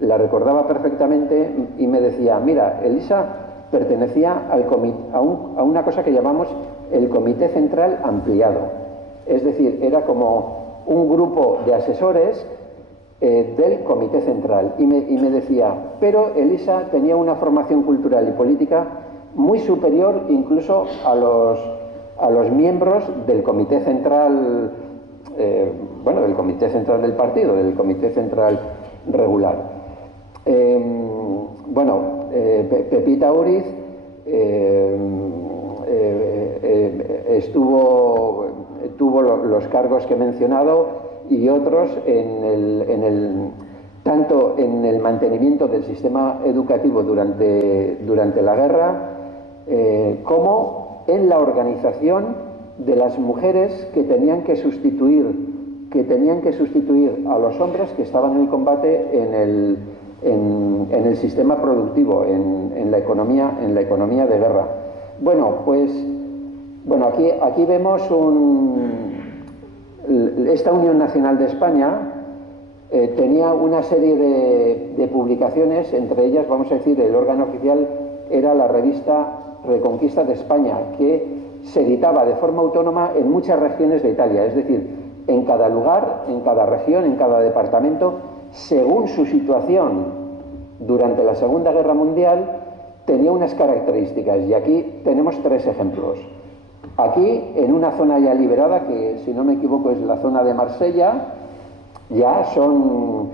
la recordaba perfectamente y me decía, mira, Elisa pertenecía a una cosa que llamamos el Comité Central Ampliado. Es decir, era como un grupo de asesores del Comité Central. Y me decía, pero Elisa tenía una formación cultural y política muy superior incluso a los miembros del Comité Central, bueno, del Comité Central del partido, del Comité Central regular. Bueno, Pepita Uriz tuvo los cargos que he mencionado y otros tanto en el mantenimiento del sistema educativo durante la guerra como en la organización de las mujeres que tenían que sustituir a los hombres que estaban en el combate en el sistema productivo, en la economía de guerra. Bueno, pues aquí vemos esta Unión Nacional de España. Tenía una serie de publicaciones, entre ellas, vamos a decir, el órgano oficial era la revista Reconquista de España, que se editaba de forma autónoma en muchas regiones de Italia, es decir, en cada lugar, en cada región, en cada departamento, según su situación durante la Segunda Guerra Mundial, tenía unas características, y aquí tenemos 3 ejemplos. Aquí, en una zona ya liberada, que si no me equivoco es la zona de Marsella, ya son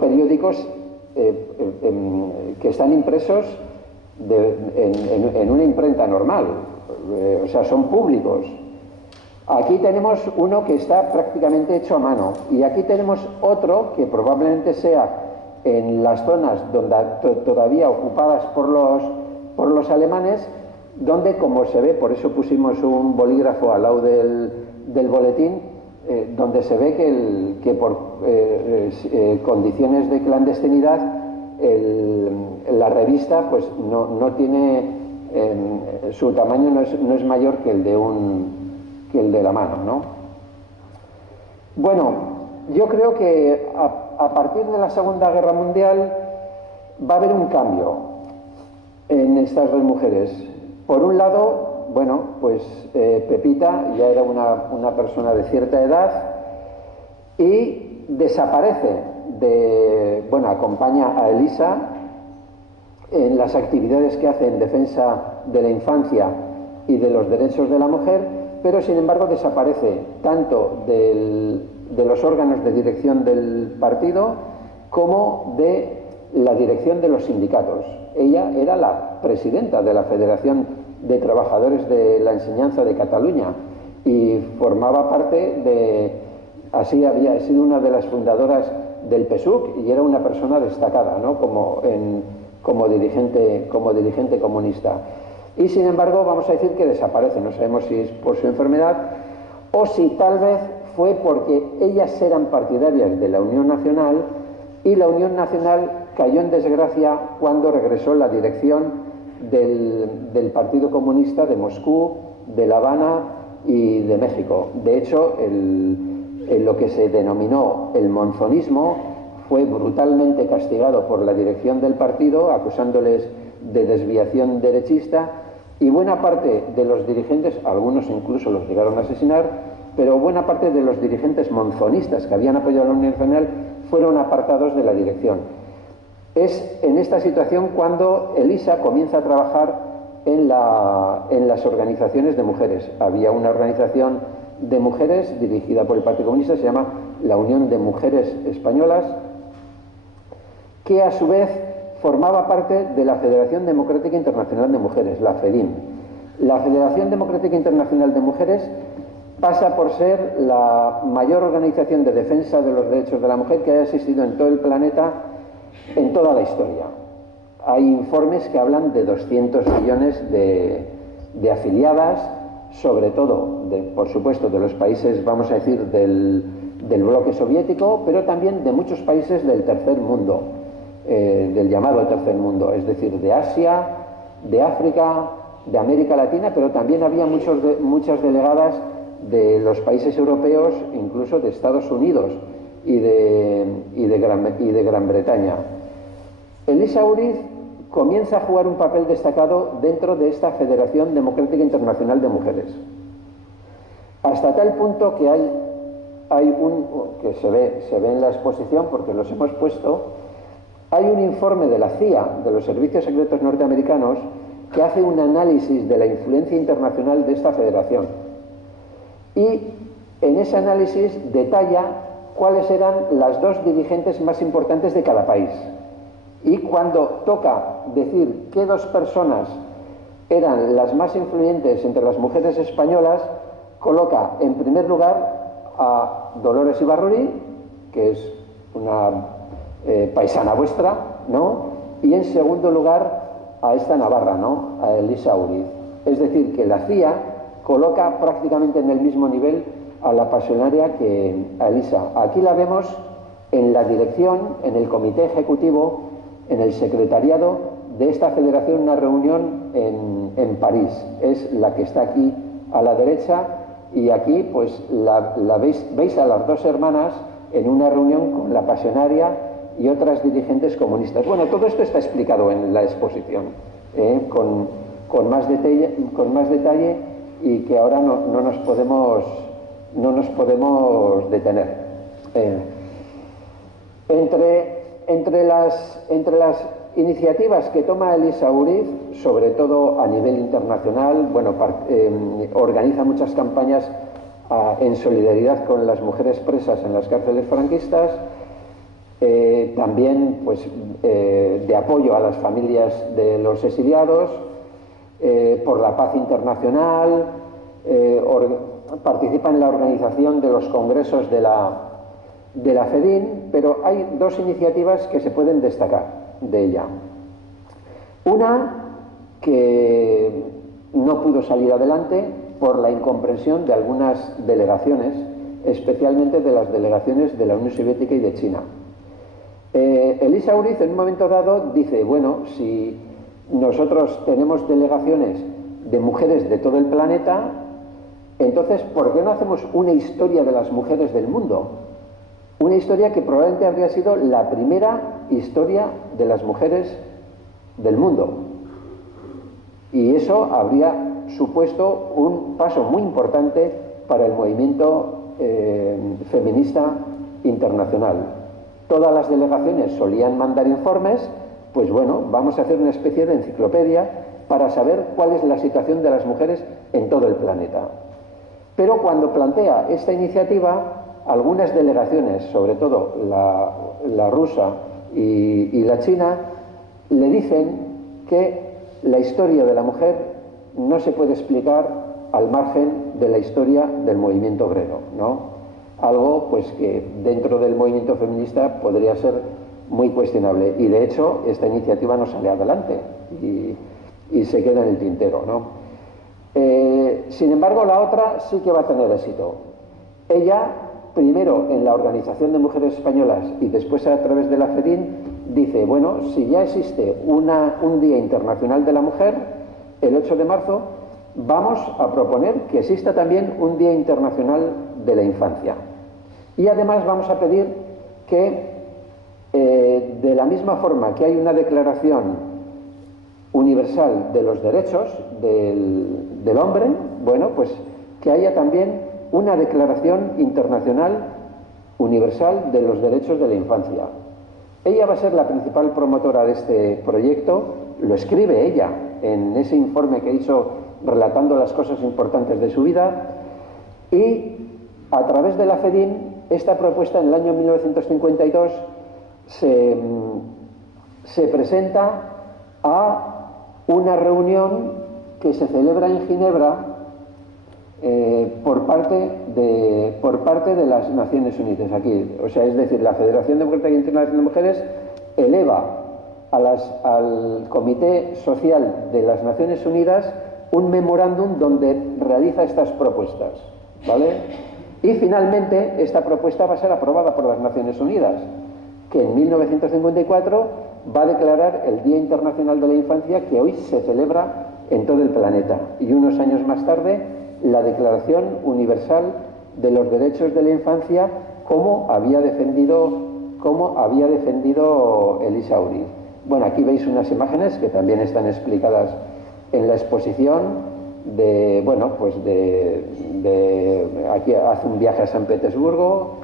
periódicos que están impresos en una imprenta normal, o sea, son públicos. Aquí tenemos uno que está prácticamente hecho a mano, y aquí tenemos otro que probablemente sea en las zonas donde todavía ocupadas por los alemanes, donde, como se ve, por eso pusimos un bolígrafo al lado del boletín, donde se ve que por condiciones de clandestinidad la revista pues no tiene, su tamaño no es mayor que el de la mano, ¿no? Bueno, yo creo que a partir de la Segunda Guerra Mundial va a haber un cambio en estas 2 mujeres. Por un lado, bueno, pues Pepita ya era una persona de cierta edad y desaparece acompaña a Elisa en las actividades que hace en defensa de la infancia y de los derechos de la mujer, pero sin embargo desaparece tanto de los órganos de dirección del partido como de la dirección de los sindicatos. Ella era la presidenta de la Federación de Trabajadores de la Enseñanza de Cataluña y formaba parte así había sido una de las fundadoras del PSUC y era una persona destacada, ¿no? como dirigente comunista. Y sin embargo vamos a decir que desaparece, no sabemos si es por su enfermedad o si tal vez fue porque ellas eran partidarias de la Unión Nacional y la Unión Nacional cayó en desgracia cuando regresó la dirección del Partido Comunista de Moscú, de La Habana y de México. De hecho, lo que se denominó el monzonismo fue brutalmente castigado por la dirección del partido, acusándoles de desviación derechista, y buena parte de los dirigentes, algunos incluso los llegaron a asesinar, pero buena parte de los dirigentes monzonistas que habían apoyado a la Unión Nacional fueron apartados de la dirección. Es en esta situación cuando Elisa comienza a trabajar en las organizaciones de mujeres. Había una organización de mujeres dirigida por el Partido Comunista, se llama la Unión de Mujeres Españolas, que a su vez formaba parte de la Federación Democrática Internacional de Mujeres, la FEDIM. La Federación Democrática Internacional de Mujeres pasa por ser la mayor organización de defensa de los derechos de la mujer que haya existido en todo el planeta en toda la historia. Hay informes que hablan de 200 millones de de afiliadas, sobre todo, por supuesto, de los países, vamos a decir, del bloque soviético, pero también de muchos países del tercer mundo, del llamado tercer mundo, es decir, de Asia, de África, de América Latina, pero también había muchas delegadas de los países europeos, incluso de Estados Unidos y de Gran Bretaña. Elisa Uriz comienza a jugar un papel destacado dentro de esta Federación Democrática Internacional de Mujeres, hasta tal punto que que se ve en la exposición porque los hemos puesto, hay un informe de la CIA, de los servicios secretos norteamericanos, que hace un análisis de la influencia internacional de esta federación. Y en ese análisis detalla cuáles eran las dos dirigentes más importantes de cada país. Y cuando toca decir qué dos personas eran las más influyentes entre las mujeres españolas, coloca en primer lugar a Dolores Ibarruri, que es una paisana vuestra, ¿no? Y en segundo lugar a esta navarra, ¿no? A Elisa Uriz. Es decir, que la CIA coloca prácticamente en el mismo nivel a la pasionaria que a Elisa. Aquí la vemos en la dirección, en el comité ejecutivo, en el secretariado de esta federación, una reunión en París. Es la que está aquí a la derecha, y aquí pues veis a las dos hermanas en una reunión con la pasionaria y otras dirigentes comunistas. Bueno, todo esto está explicado en la exposición, con más detalle, y que ahora no nos podemos detener. Entre las iniciativas que toma Elisa Uriz, sobre todo a nivel internacional, bueno, organiza muchas campañas en solidaridad con las mujeres presas en las cárceles franquistas, también pues, de apoyo a las familias de los exiliados, por la paz internacional, participa en la organización de los congresos de la FEDIN, pero hay dos iniciativas que se pueden destacar de ella. Una que no pudo salir adelante por la incomprensión de algunas delegaciones, especialmente de las delegaciones de la Unión Soviética y de China. Elisa Uriz en un momento dado dice, bueno, si nosotros tenemos delegaciones de mujeres de todo el planeta, entonces ¿por qué no hacemos una historia de las mujeres del mundo? Una historia que probablemente habría sido la primera historia de las mujeres del mundo. Y eso habría supuesto un paso muy importante para el movimiento feminista internacional. Todas las delegaciones solían mandar informes, pues bueno, vamos a hacer una especie de enciclopedia para saber cuál es la situación de las mujeres en todo el planeta. Pero cuando plantea esta iniciativa, algunas delegaciones, sobre todo la rusa y la china, le dicen que la historia de la mujer no se puede explicar al margen de la historia del movimiento obrero, ¿no? Algo pues que dentro del movimiento feminista podría ser muy cuestionable, y de hecho esta iniciativa no sale adelante y se queda en el tintero, ¿no? Sin embargo, la otra sí que va a tener éxito. Ella, primero en la Organización de Mujeres Españolas y después a través de la FEDIN, dice, bueno, si ya existe un Día Internacional de la Mujer, el 8 de marzo, vamos a proponer que exista también un Día Internacional de la Infancia. Y además vamos a pedir que, de la misma forma que hay una declaración universal de los derechos del hombre, bueno, pues que haya también una declaración internacional universal de los derechos de la infancia. Ella va a ser la principal promotora de este proyecto, lo escribe ella en ese informe que hizo relatando las cosas importantes de su vida, y a través de la FEDIN, esta propuesta en el año 1952 se presenta a una reunión que se celebra en Ginebra por parte de las Naciones Unidas aquí. O sea, es decir, la Federación Democrática Internacional de Mujeres eleva al Comité Social de las Naciones Unidas un memorándum donde realiza estas propuestas, ¿vale? Y finalmente esta propuesta va a ser aprobada por las Naciones Unidas, que en 1954 va a declarar el Día Internacional de la Infancia, que hoy se celebra en todo el planeta, y unos años más tarde la Declaración Universal de los Derechos de la Infancia, como había defendido Elisa Uriz. Bueno, aquí veis unas imágenes que también están explicadas en la exposición aquí hace un viaje a San Petersburgo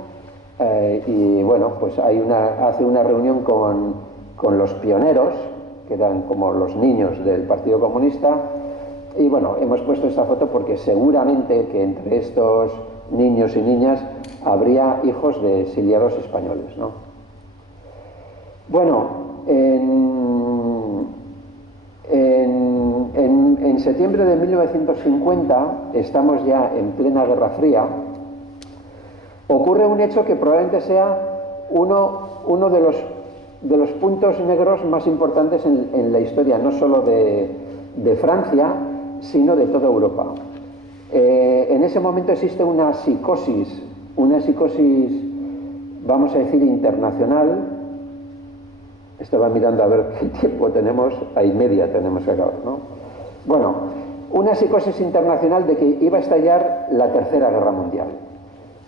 y bueno, pues hace una reunión con los pioneros, que eran como los niños del Partido Comunista, y bueno, hemos puesto esta foto porque seguramente que entre estos niños y niñas habría hijos de exiliados españoles, ¿no? Bueno, en septiembre de 1950, estamos ya en plena Guerra Fría, ocurre un hecho que probablemente sea uno de los puntos negros más importantes en la historia, no solo de Francia, sino de toda Europa. En ese momento existe una psicosis, vamos a decir, internacional. Estaba mirando a ver qué tiempo tenemos, ahí media tenemos que acabar, ¿no? Bueno, una psicosis internacional de que iba a estallar la Tercera Guerra Mundial.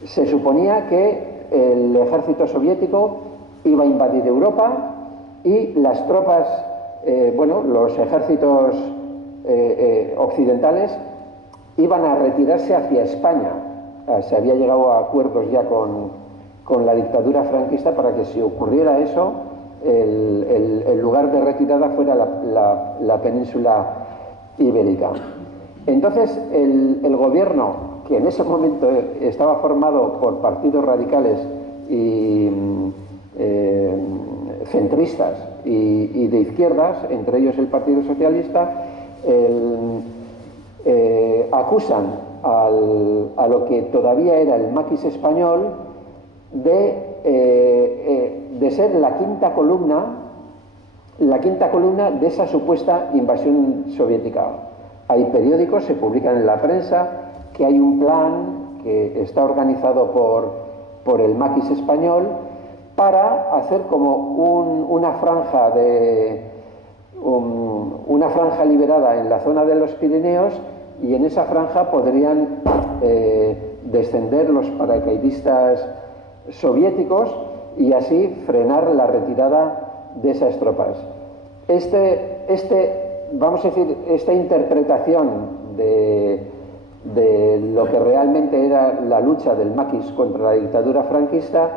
Se suponía que el ejército soviético iba a invadir Europa y las tropas, los ejércitos occidentales iban a retirarse hacia España. Se había llegado a acuerdos ya con la dictadura franquista para que si ocurriera eso, el lugar de retirada fuera la península ibérica. Entonces el gobierno, que en ese momento estaba formado por partidos radicales y centristas y de izquierdas, entre ellos el Partido Socialista, acusan a lo que todavía era el maquis español de ser la quinta columna de esa supuesta invasión soviética. Hay periódicos, se publican en la prensa, que hay un plan que está organizado por el maquis español para hacer como una franja liberada en la zona de los Pirineos, y en esa franja podrían descender los paracaidistas soviéticos y así frenar la retirada de esas tropas. Vamos a decir, esta interpretación de lo que realmente era la lucha del maquis contra la dictadura franquista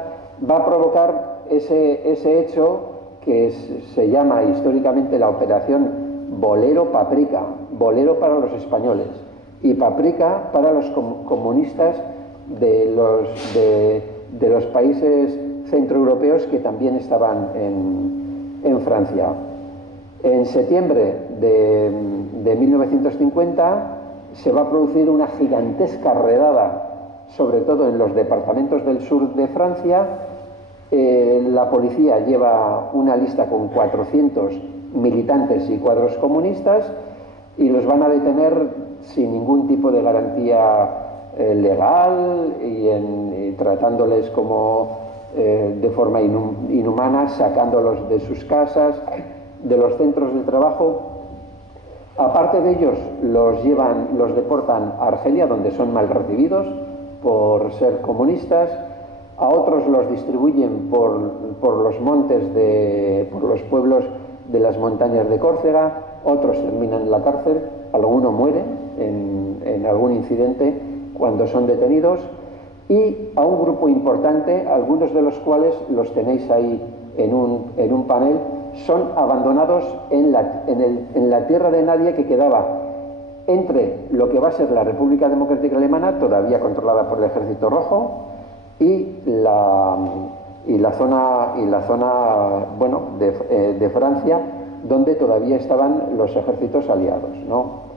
va a provocar ese hecho que se llama históricamente la operación Bolero-Paprika, Bolero para los españoles y Paprika para los comunistas de los países centroeuropeos que también estaban en Francia. En septiembre de 1950 se va a producir una gigantesca redada, sobre todo en los departamentos del sur de Francia. La policía lleva una lista con 400 militantes y cuadros comunistas y los van a detener sin ningún tipo de garantía legal y tratándoles como de forma inhumana, sacándolos de sus casas, de los centros de trabajo. Aparte de ellos, los deportan a Argelia, donde son mal recibidos por ser comunistas. A otros los distribuyen por los montes, por los pueblos de las montañas de Córcega. Otros terminan en la cárcel. Alguno muere en algún incidente cuando son detenidos. Y a un grupo importante, algunos de los cuales los tenéis ahí en un panel, son abandonados en la tierra de nadie que quedaba entre lo que va a ser la República Democrática Alemana, todavía controlada por el Ejército Rojo, y la zona de Francia, donde todavía estaban los ejércitos aliados, ¿no?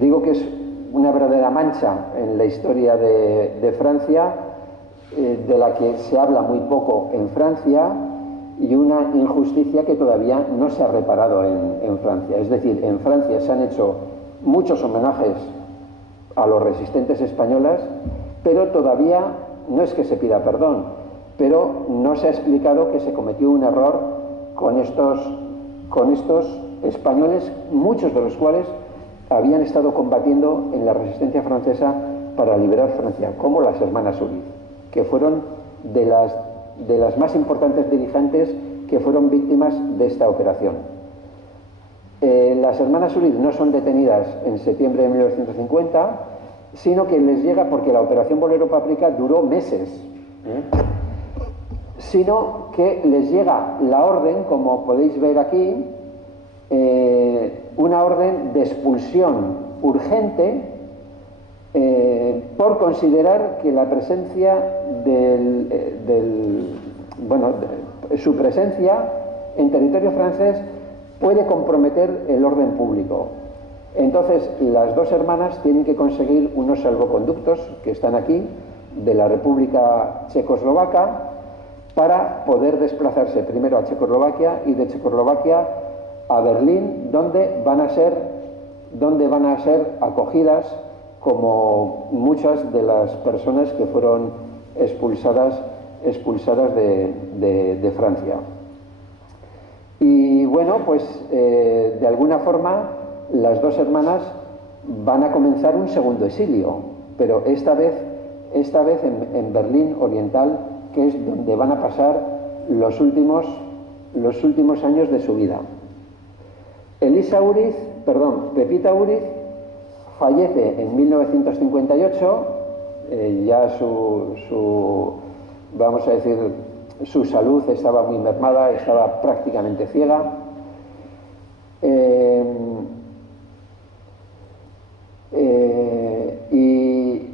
Digo que es una verdadera mancha en la historia de Francia, de la que se habla muy poco en Francia, y una injusticia que todavía no se ha reparado en Francia. Es decir, en Francia se han hecho muchos homenajes a los resistentes españoles, pero todavía no es que se pida perdón, pero no se ha explicado que se cometió un error con estos españoles, muchos de los cuales habían estado combatiendo en la resistencia francesa para liberar Francia, como las hermanas Uriz, que fueron de las más importantes dirigentes que fueron víctimas de esta operación. Las hermanas Uriz no son detenidas en septiembre de 1950, sino que les llega, porque la operación Bolero Paprika duró meses, sino que les llega la orden, como podéis ver aquí, una orden de expulsión urgente por considerar que la presencia su presencia en territorio francés puede comprometer el orden público. Entonces, las dos hermanas tienen que conseguir unos salvoconductos que están aquí, de la República Checoslovaca, para poder desplazarse primero a Checoslovaquia y de Checoslovaquia a Berlín, donde van a ser acogidas como muchas de las personas que fueron expulsadas de Francia. Y bueno, pues de alguna forma las dos hermanas van a comenzar un segundo exilio, pero esta vez en Berlín Oriental, que es donde van a pasar los últimos años de su vida. Pepita Uriz fallece en 1958, ya vamos a decir, su salud estaba muy mermada, estaba prácticamente ciega. Y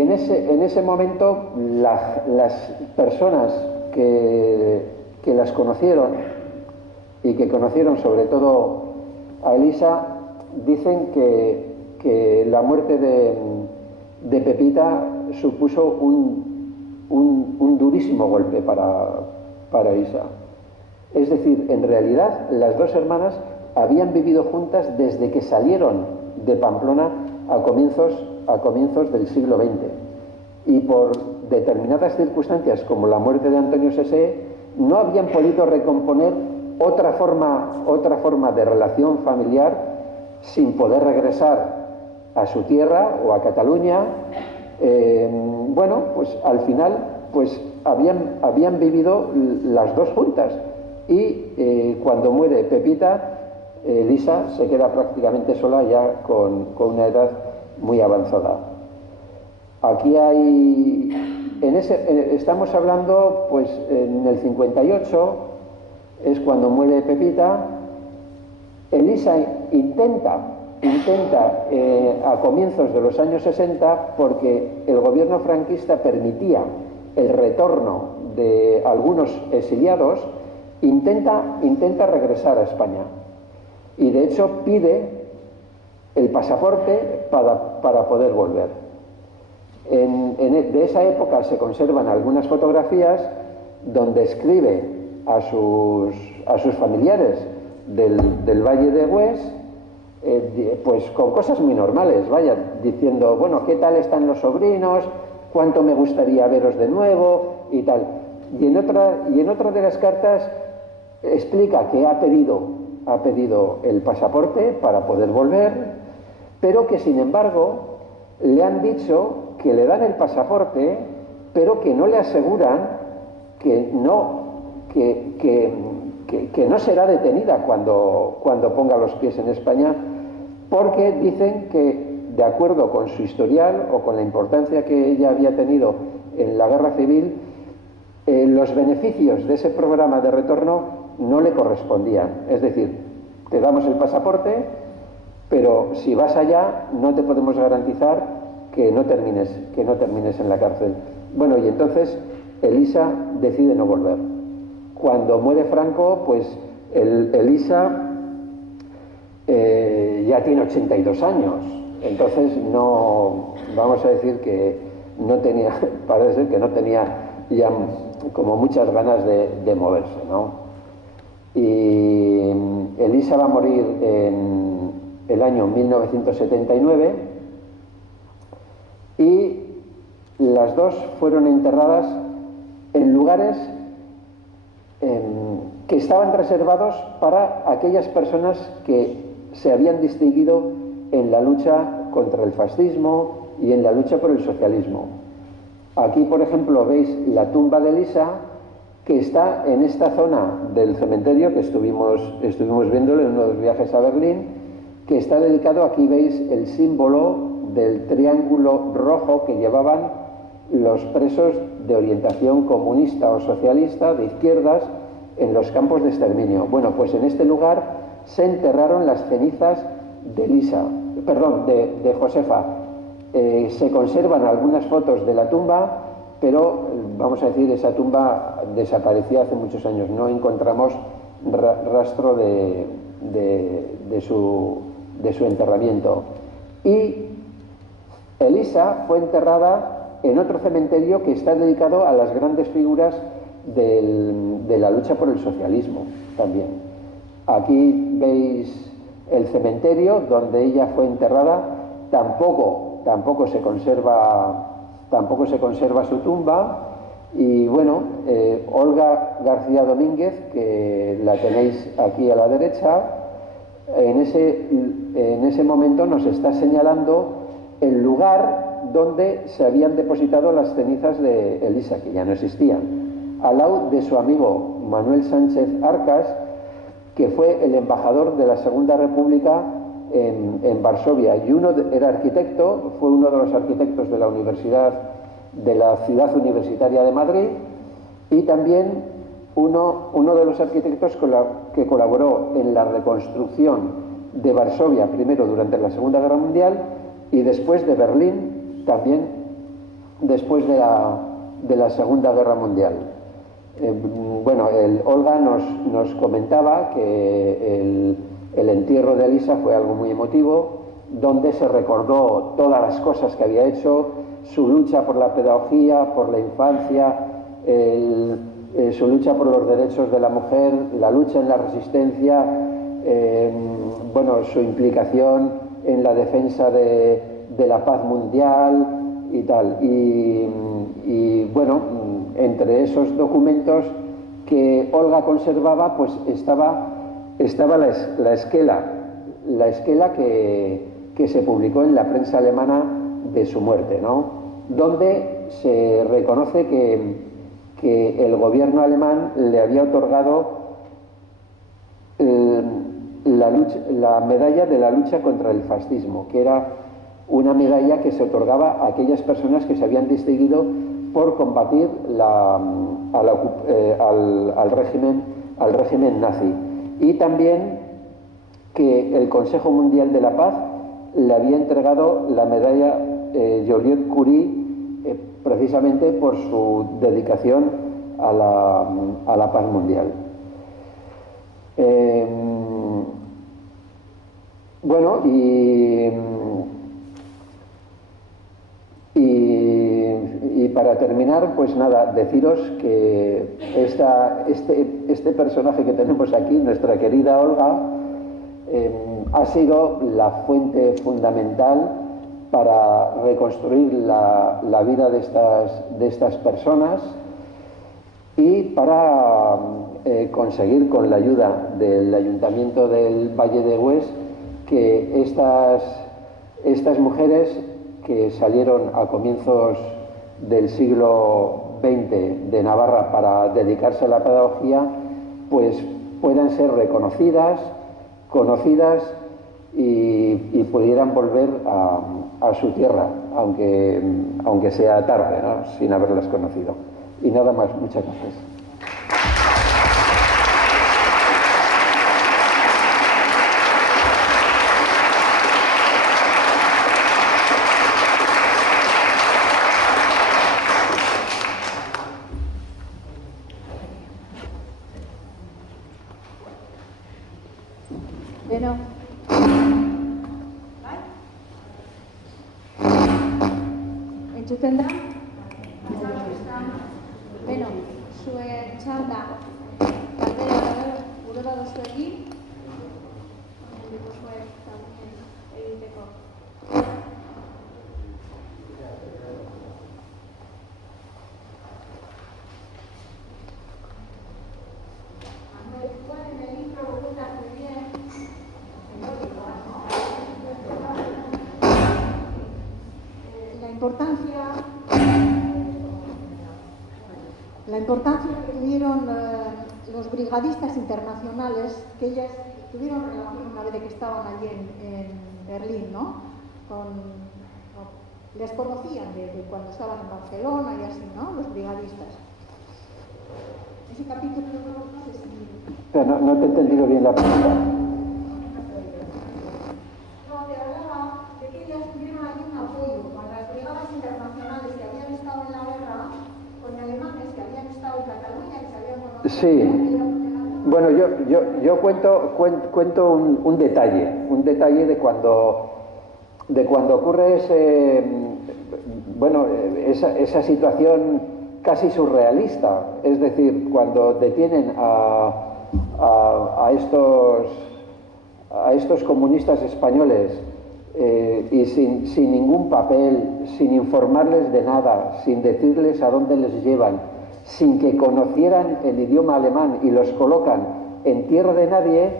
en ese momento las personas que las conocieron y que conocieron sobre todo a Elisa dicen que la muerte de Pepita supuso un durísimo golpe para Elisa. Es decir, en realidad las dos hermanas habían vivido juntas desde que salieron de Pamplona a comienzos del siglo XX, y por determinadas circunstancias como la muerte de Antonio Sesé no habían podido recomponer otra forma de relación familiar sin poder regresar a su tierra o a Cataluña. Bueno, pues al final pues habían vivido las dos juntas, y cuando muere Pepita, Elisa se queda prácticamente sola, ya con una edad muy avanzada. Aquí estamos hablando, pues en el 58 es cuando muere Pepita. Elisa intenta a comienzos de los años 60, porque el gobierno franquista permitía el retorno de algunos exiliados, intenta regresar a España, y de hecho pide el pasaporte para poder volver. De esa época se conservan algunas fotografías donde escribe a sus familiares del Valle de Hues, pues con cosas muy normales, vaya, diciendo, bueno, ¿qué tal están los sobrinos? ¿Cuánto me gustaría veros de nuevo? Y tal. Y en otra de las cartas explica que ha pedido el pasaporte para poder volver, pero que sin embargo le han dicho que le dan el pasaporte, pero que no le aseguran que no será detenida cuando ponga los pies en España, porque dicen que, de acuerdo con su historial o con la importancia que ella había tenido en la guerra civil, los beneficios de ese programa de retorno no le correspondían. Es decir, te damos el pasaporte, pero si vas allá no te podemos garantizar que no termines en la cárcel. Bueno, y entonces Elisa decide no volver. Cuando muere Franco, pues Elisa ya tiene 82 años, entonces no, vamos a decir que no tenía, parece ser que no tenía ya muchas ganas de moverse, ¿no? Y Elisa va a morir en el año 1979 y las dos fueron enterradas en lugares que estaban reservados para aquellas personas que se habían distinguido en la lucha contra el fascismo y en la lucha por el socialismo. Aquí, por ejemplo, veis la tumba de Elisa, que está en esta zona del cementerio que estuvimos viéndolo en uno de los viajes a Berlín, que está dedicado, aquí veis el símbolo del triángulo rojo que llevaban los presos de orientación comunista o socialista de izquierdas en los campos de exterminio. Bueno, pues en este lugar se enterraron las cenizas de Josefa. Se conservan algunas fotos de la tumba, pero vamos a decir, esa tumba desapareció hace muchos años. No encontramos rastro de su enterramiento. Y Elisa fue enterrada en otro cementerio que está dedicado a las grandes figuras de la lucha por el socialismo también. Aquí veis el cementerio donde ella fue enterrada. Tampoco se conserva su tumba. Y bueno, Olga García Domínguez, que la tenéis aquí a la derecha, en ese momento nos está señalando el lugar donde se habían depositado las cenizas de Elisa, que ya no existían, al lado de su amigo Manuel Sánchez Arcas, que fue el embajador de la Segunda República en Varsovia, y era arquitecto, fue uno de los arquitectos de la Ciudad Universitaria de Madrid, y también uno de los arquitectos que colaboró en la reconstrucción de Varsovia, primero durante la Segunda Guerra Mundial y después de Berlín, también después de la Segunda Guerra Mundial. Olga nos comentaba que el entierro de Elisa fue algo muy emotivo, donde se recordó todas las cosas que había hecho, su lucha por la pedagogía, por la infancia, su lucha por los derechos de la mujer, la lucha en la resistencia, su implicación en la defensa de la paz mundial y tal. Entre esos documentos que Olga conservaba, pues estaba la esquela que se publicó en la prensa alemana de su muerte, ¿no? Donde se reconoce que el gobierno alemán le había otorgado la medalla de la lucha contra el fascismo, que era una medalla que se otorgaba a aquellas personas que se habían distinguido por combatir al régimen nazi. Y también que el Consejo Mundial de la Paz le había entregado la medalla Joliot Curie precisamente por su dedicación a la paz mundial. Y para terminar, pues nada, deciros que este personaje que tenemos aquí, nuestra querida Olga, ha sido la fuente fundamental para reconstruir la vida de estas personas y para conseguir, con la ayuda del Ayuntamiento del Valle de Hues, que estas mujeres que salieron a comienzos del siglo XX de Navarra para dedicarse a la pedagogía, pues puedan ser reconocidas, conocidas y pudieran volver a su tierra, aunque sea tarde, ¿no? Sin haberlas conocido. Y nada más, muchas gracias. Beno. Entzuten da? Beno. zuen txanda galdera gure baduzu egin egiteko. La importancia que tuvieron los brigadistas internacionales, que ellas tuvieron relación una vez que estaban allí en Berlín, ¿no? Les conocían de cuando estaban en Barcelona y así, ¿no? Los brigadistas. Ese capítulo no sé si... Pero no te he entendido bien la pregunta. No, te hablaba de que ellas tuvieron allí un apoyo con las brigadas internacionales que habían estado en la guerra, con alemanes que habían estado en Cataluña, que se habían conocido. Sí. Bueno, yo cuento un detalle de cuando ocurre esa situación casi surrealista. Es decir, cuando detienen a estos comunistas españoles y sin ningún papel, sin informarles de nada, sin decirles a dónde les llevan, sin que conocieran el idioma alemán y los colocan en tierra de nadie,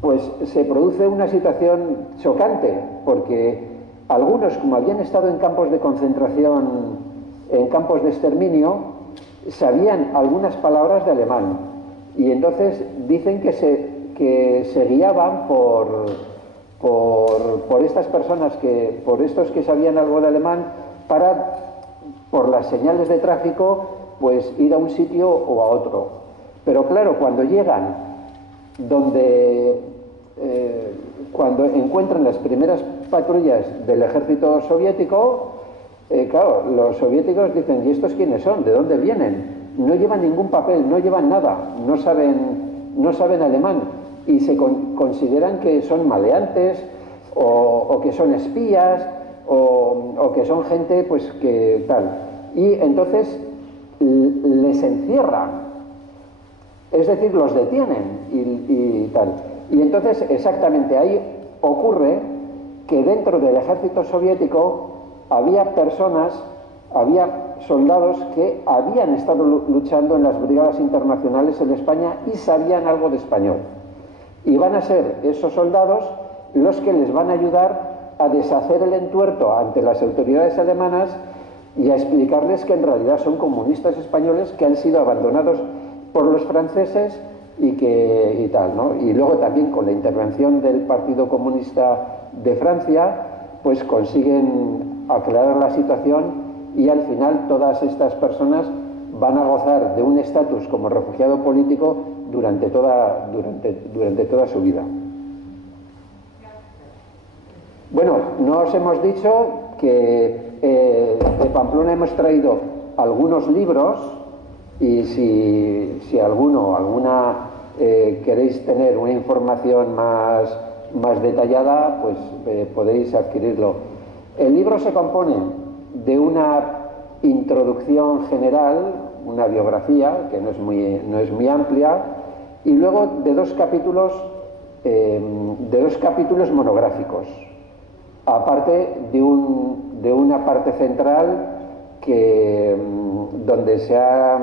pues se produce una situación chocante, porque algunos, como habían estado en campos de concentración, en campos de exterminio, sabían algunas palabras de alemán, y entonces dicen que se guiaban por estas personas, por estos que sabían algo de alemán, para, por las señales de tráfico, pues ir a un sitio o a otro. Pero claro, cuando llegan cuando encuentran las primeras patrullas del ejército soviético, claro, los soviéticos dicen, ¿y estos quiénes son? ¿De dónde vienen? No llevan ningún papel, no llevan nada, no saben alemán, y se consideran que son maleantes o que son espías o que son gente pues que tal. Y entonces les encierran, es decir, los detienen y tal. Y entonces exactamente ahí ocurre que dentro del ejército soviético había soldados que habían estado luchando en las brigadas internacionales en España y sabían algo de español. Y van a ser esos soldados los que les van a ayudar a deshacer el entuerto ante las autoridades alemanas y a explicarles que en realidad son comunistas españoles que han sido abandonados por los franceses y tal, ¿no? Y luego también con la intervención del Partido Comunista de Francia, pues consiguen aclarar la situación y al final todas estas personas van a gozar de un estatus como refugiado político durante toda su vida. Bueno, no os hemos dicho que de Pamplona hemos traído algunos libros, y si alguna queréis tener una información más detallada, pues podéis adquirirlo. El libro se compone de una introducción general, una biografía que no es muy amplia, y luego de dos capítulos monográficos, aparte de una parte central donde se ha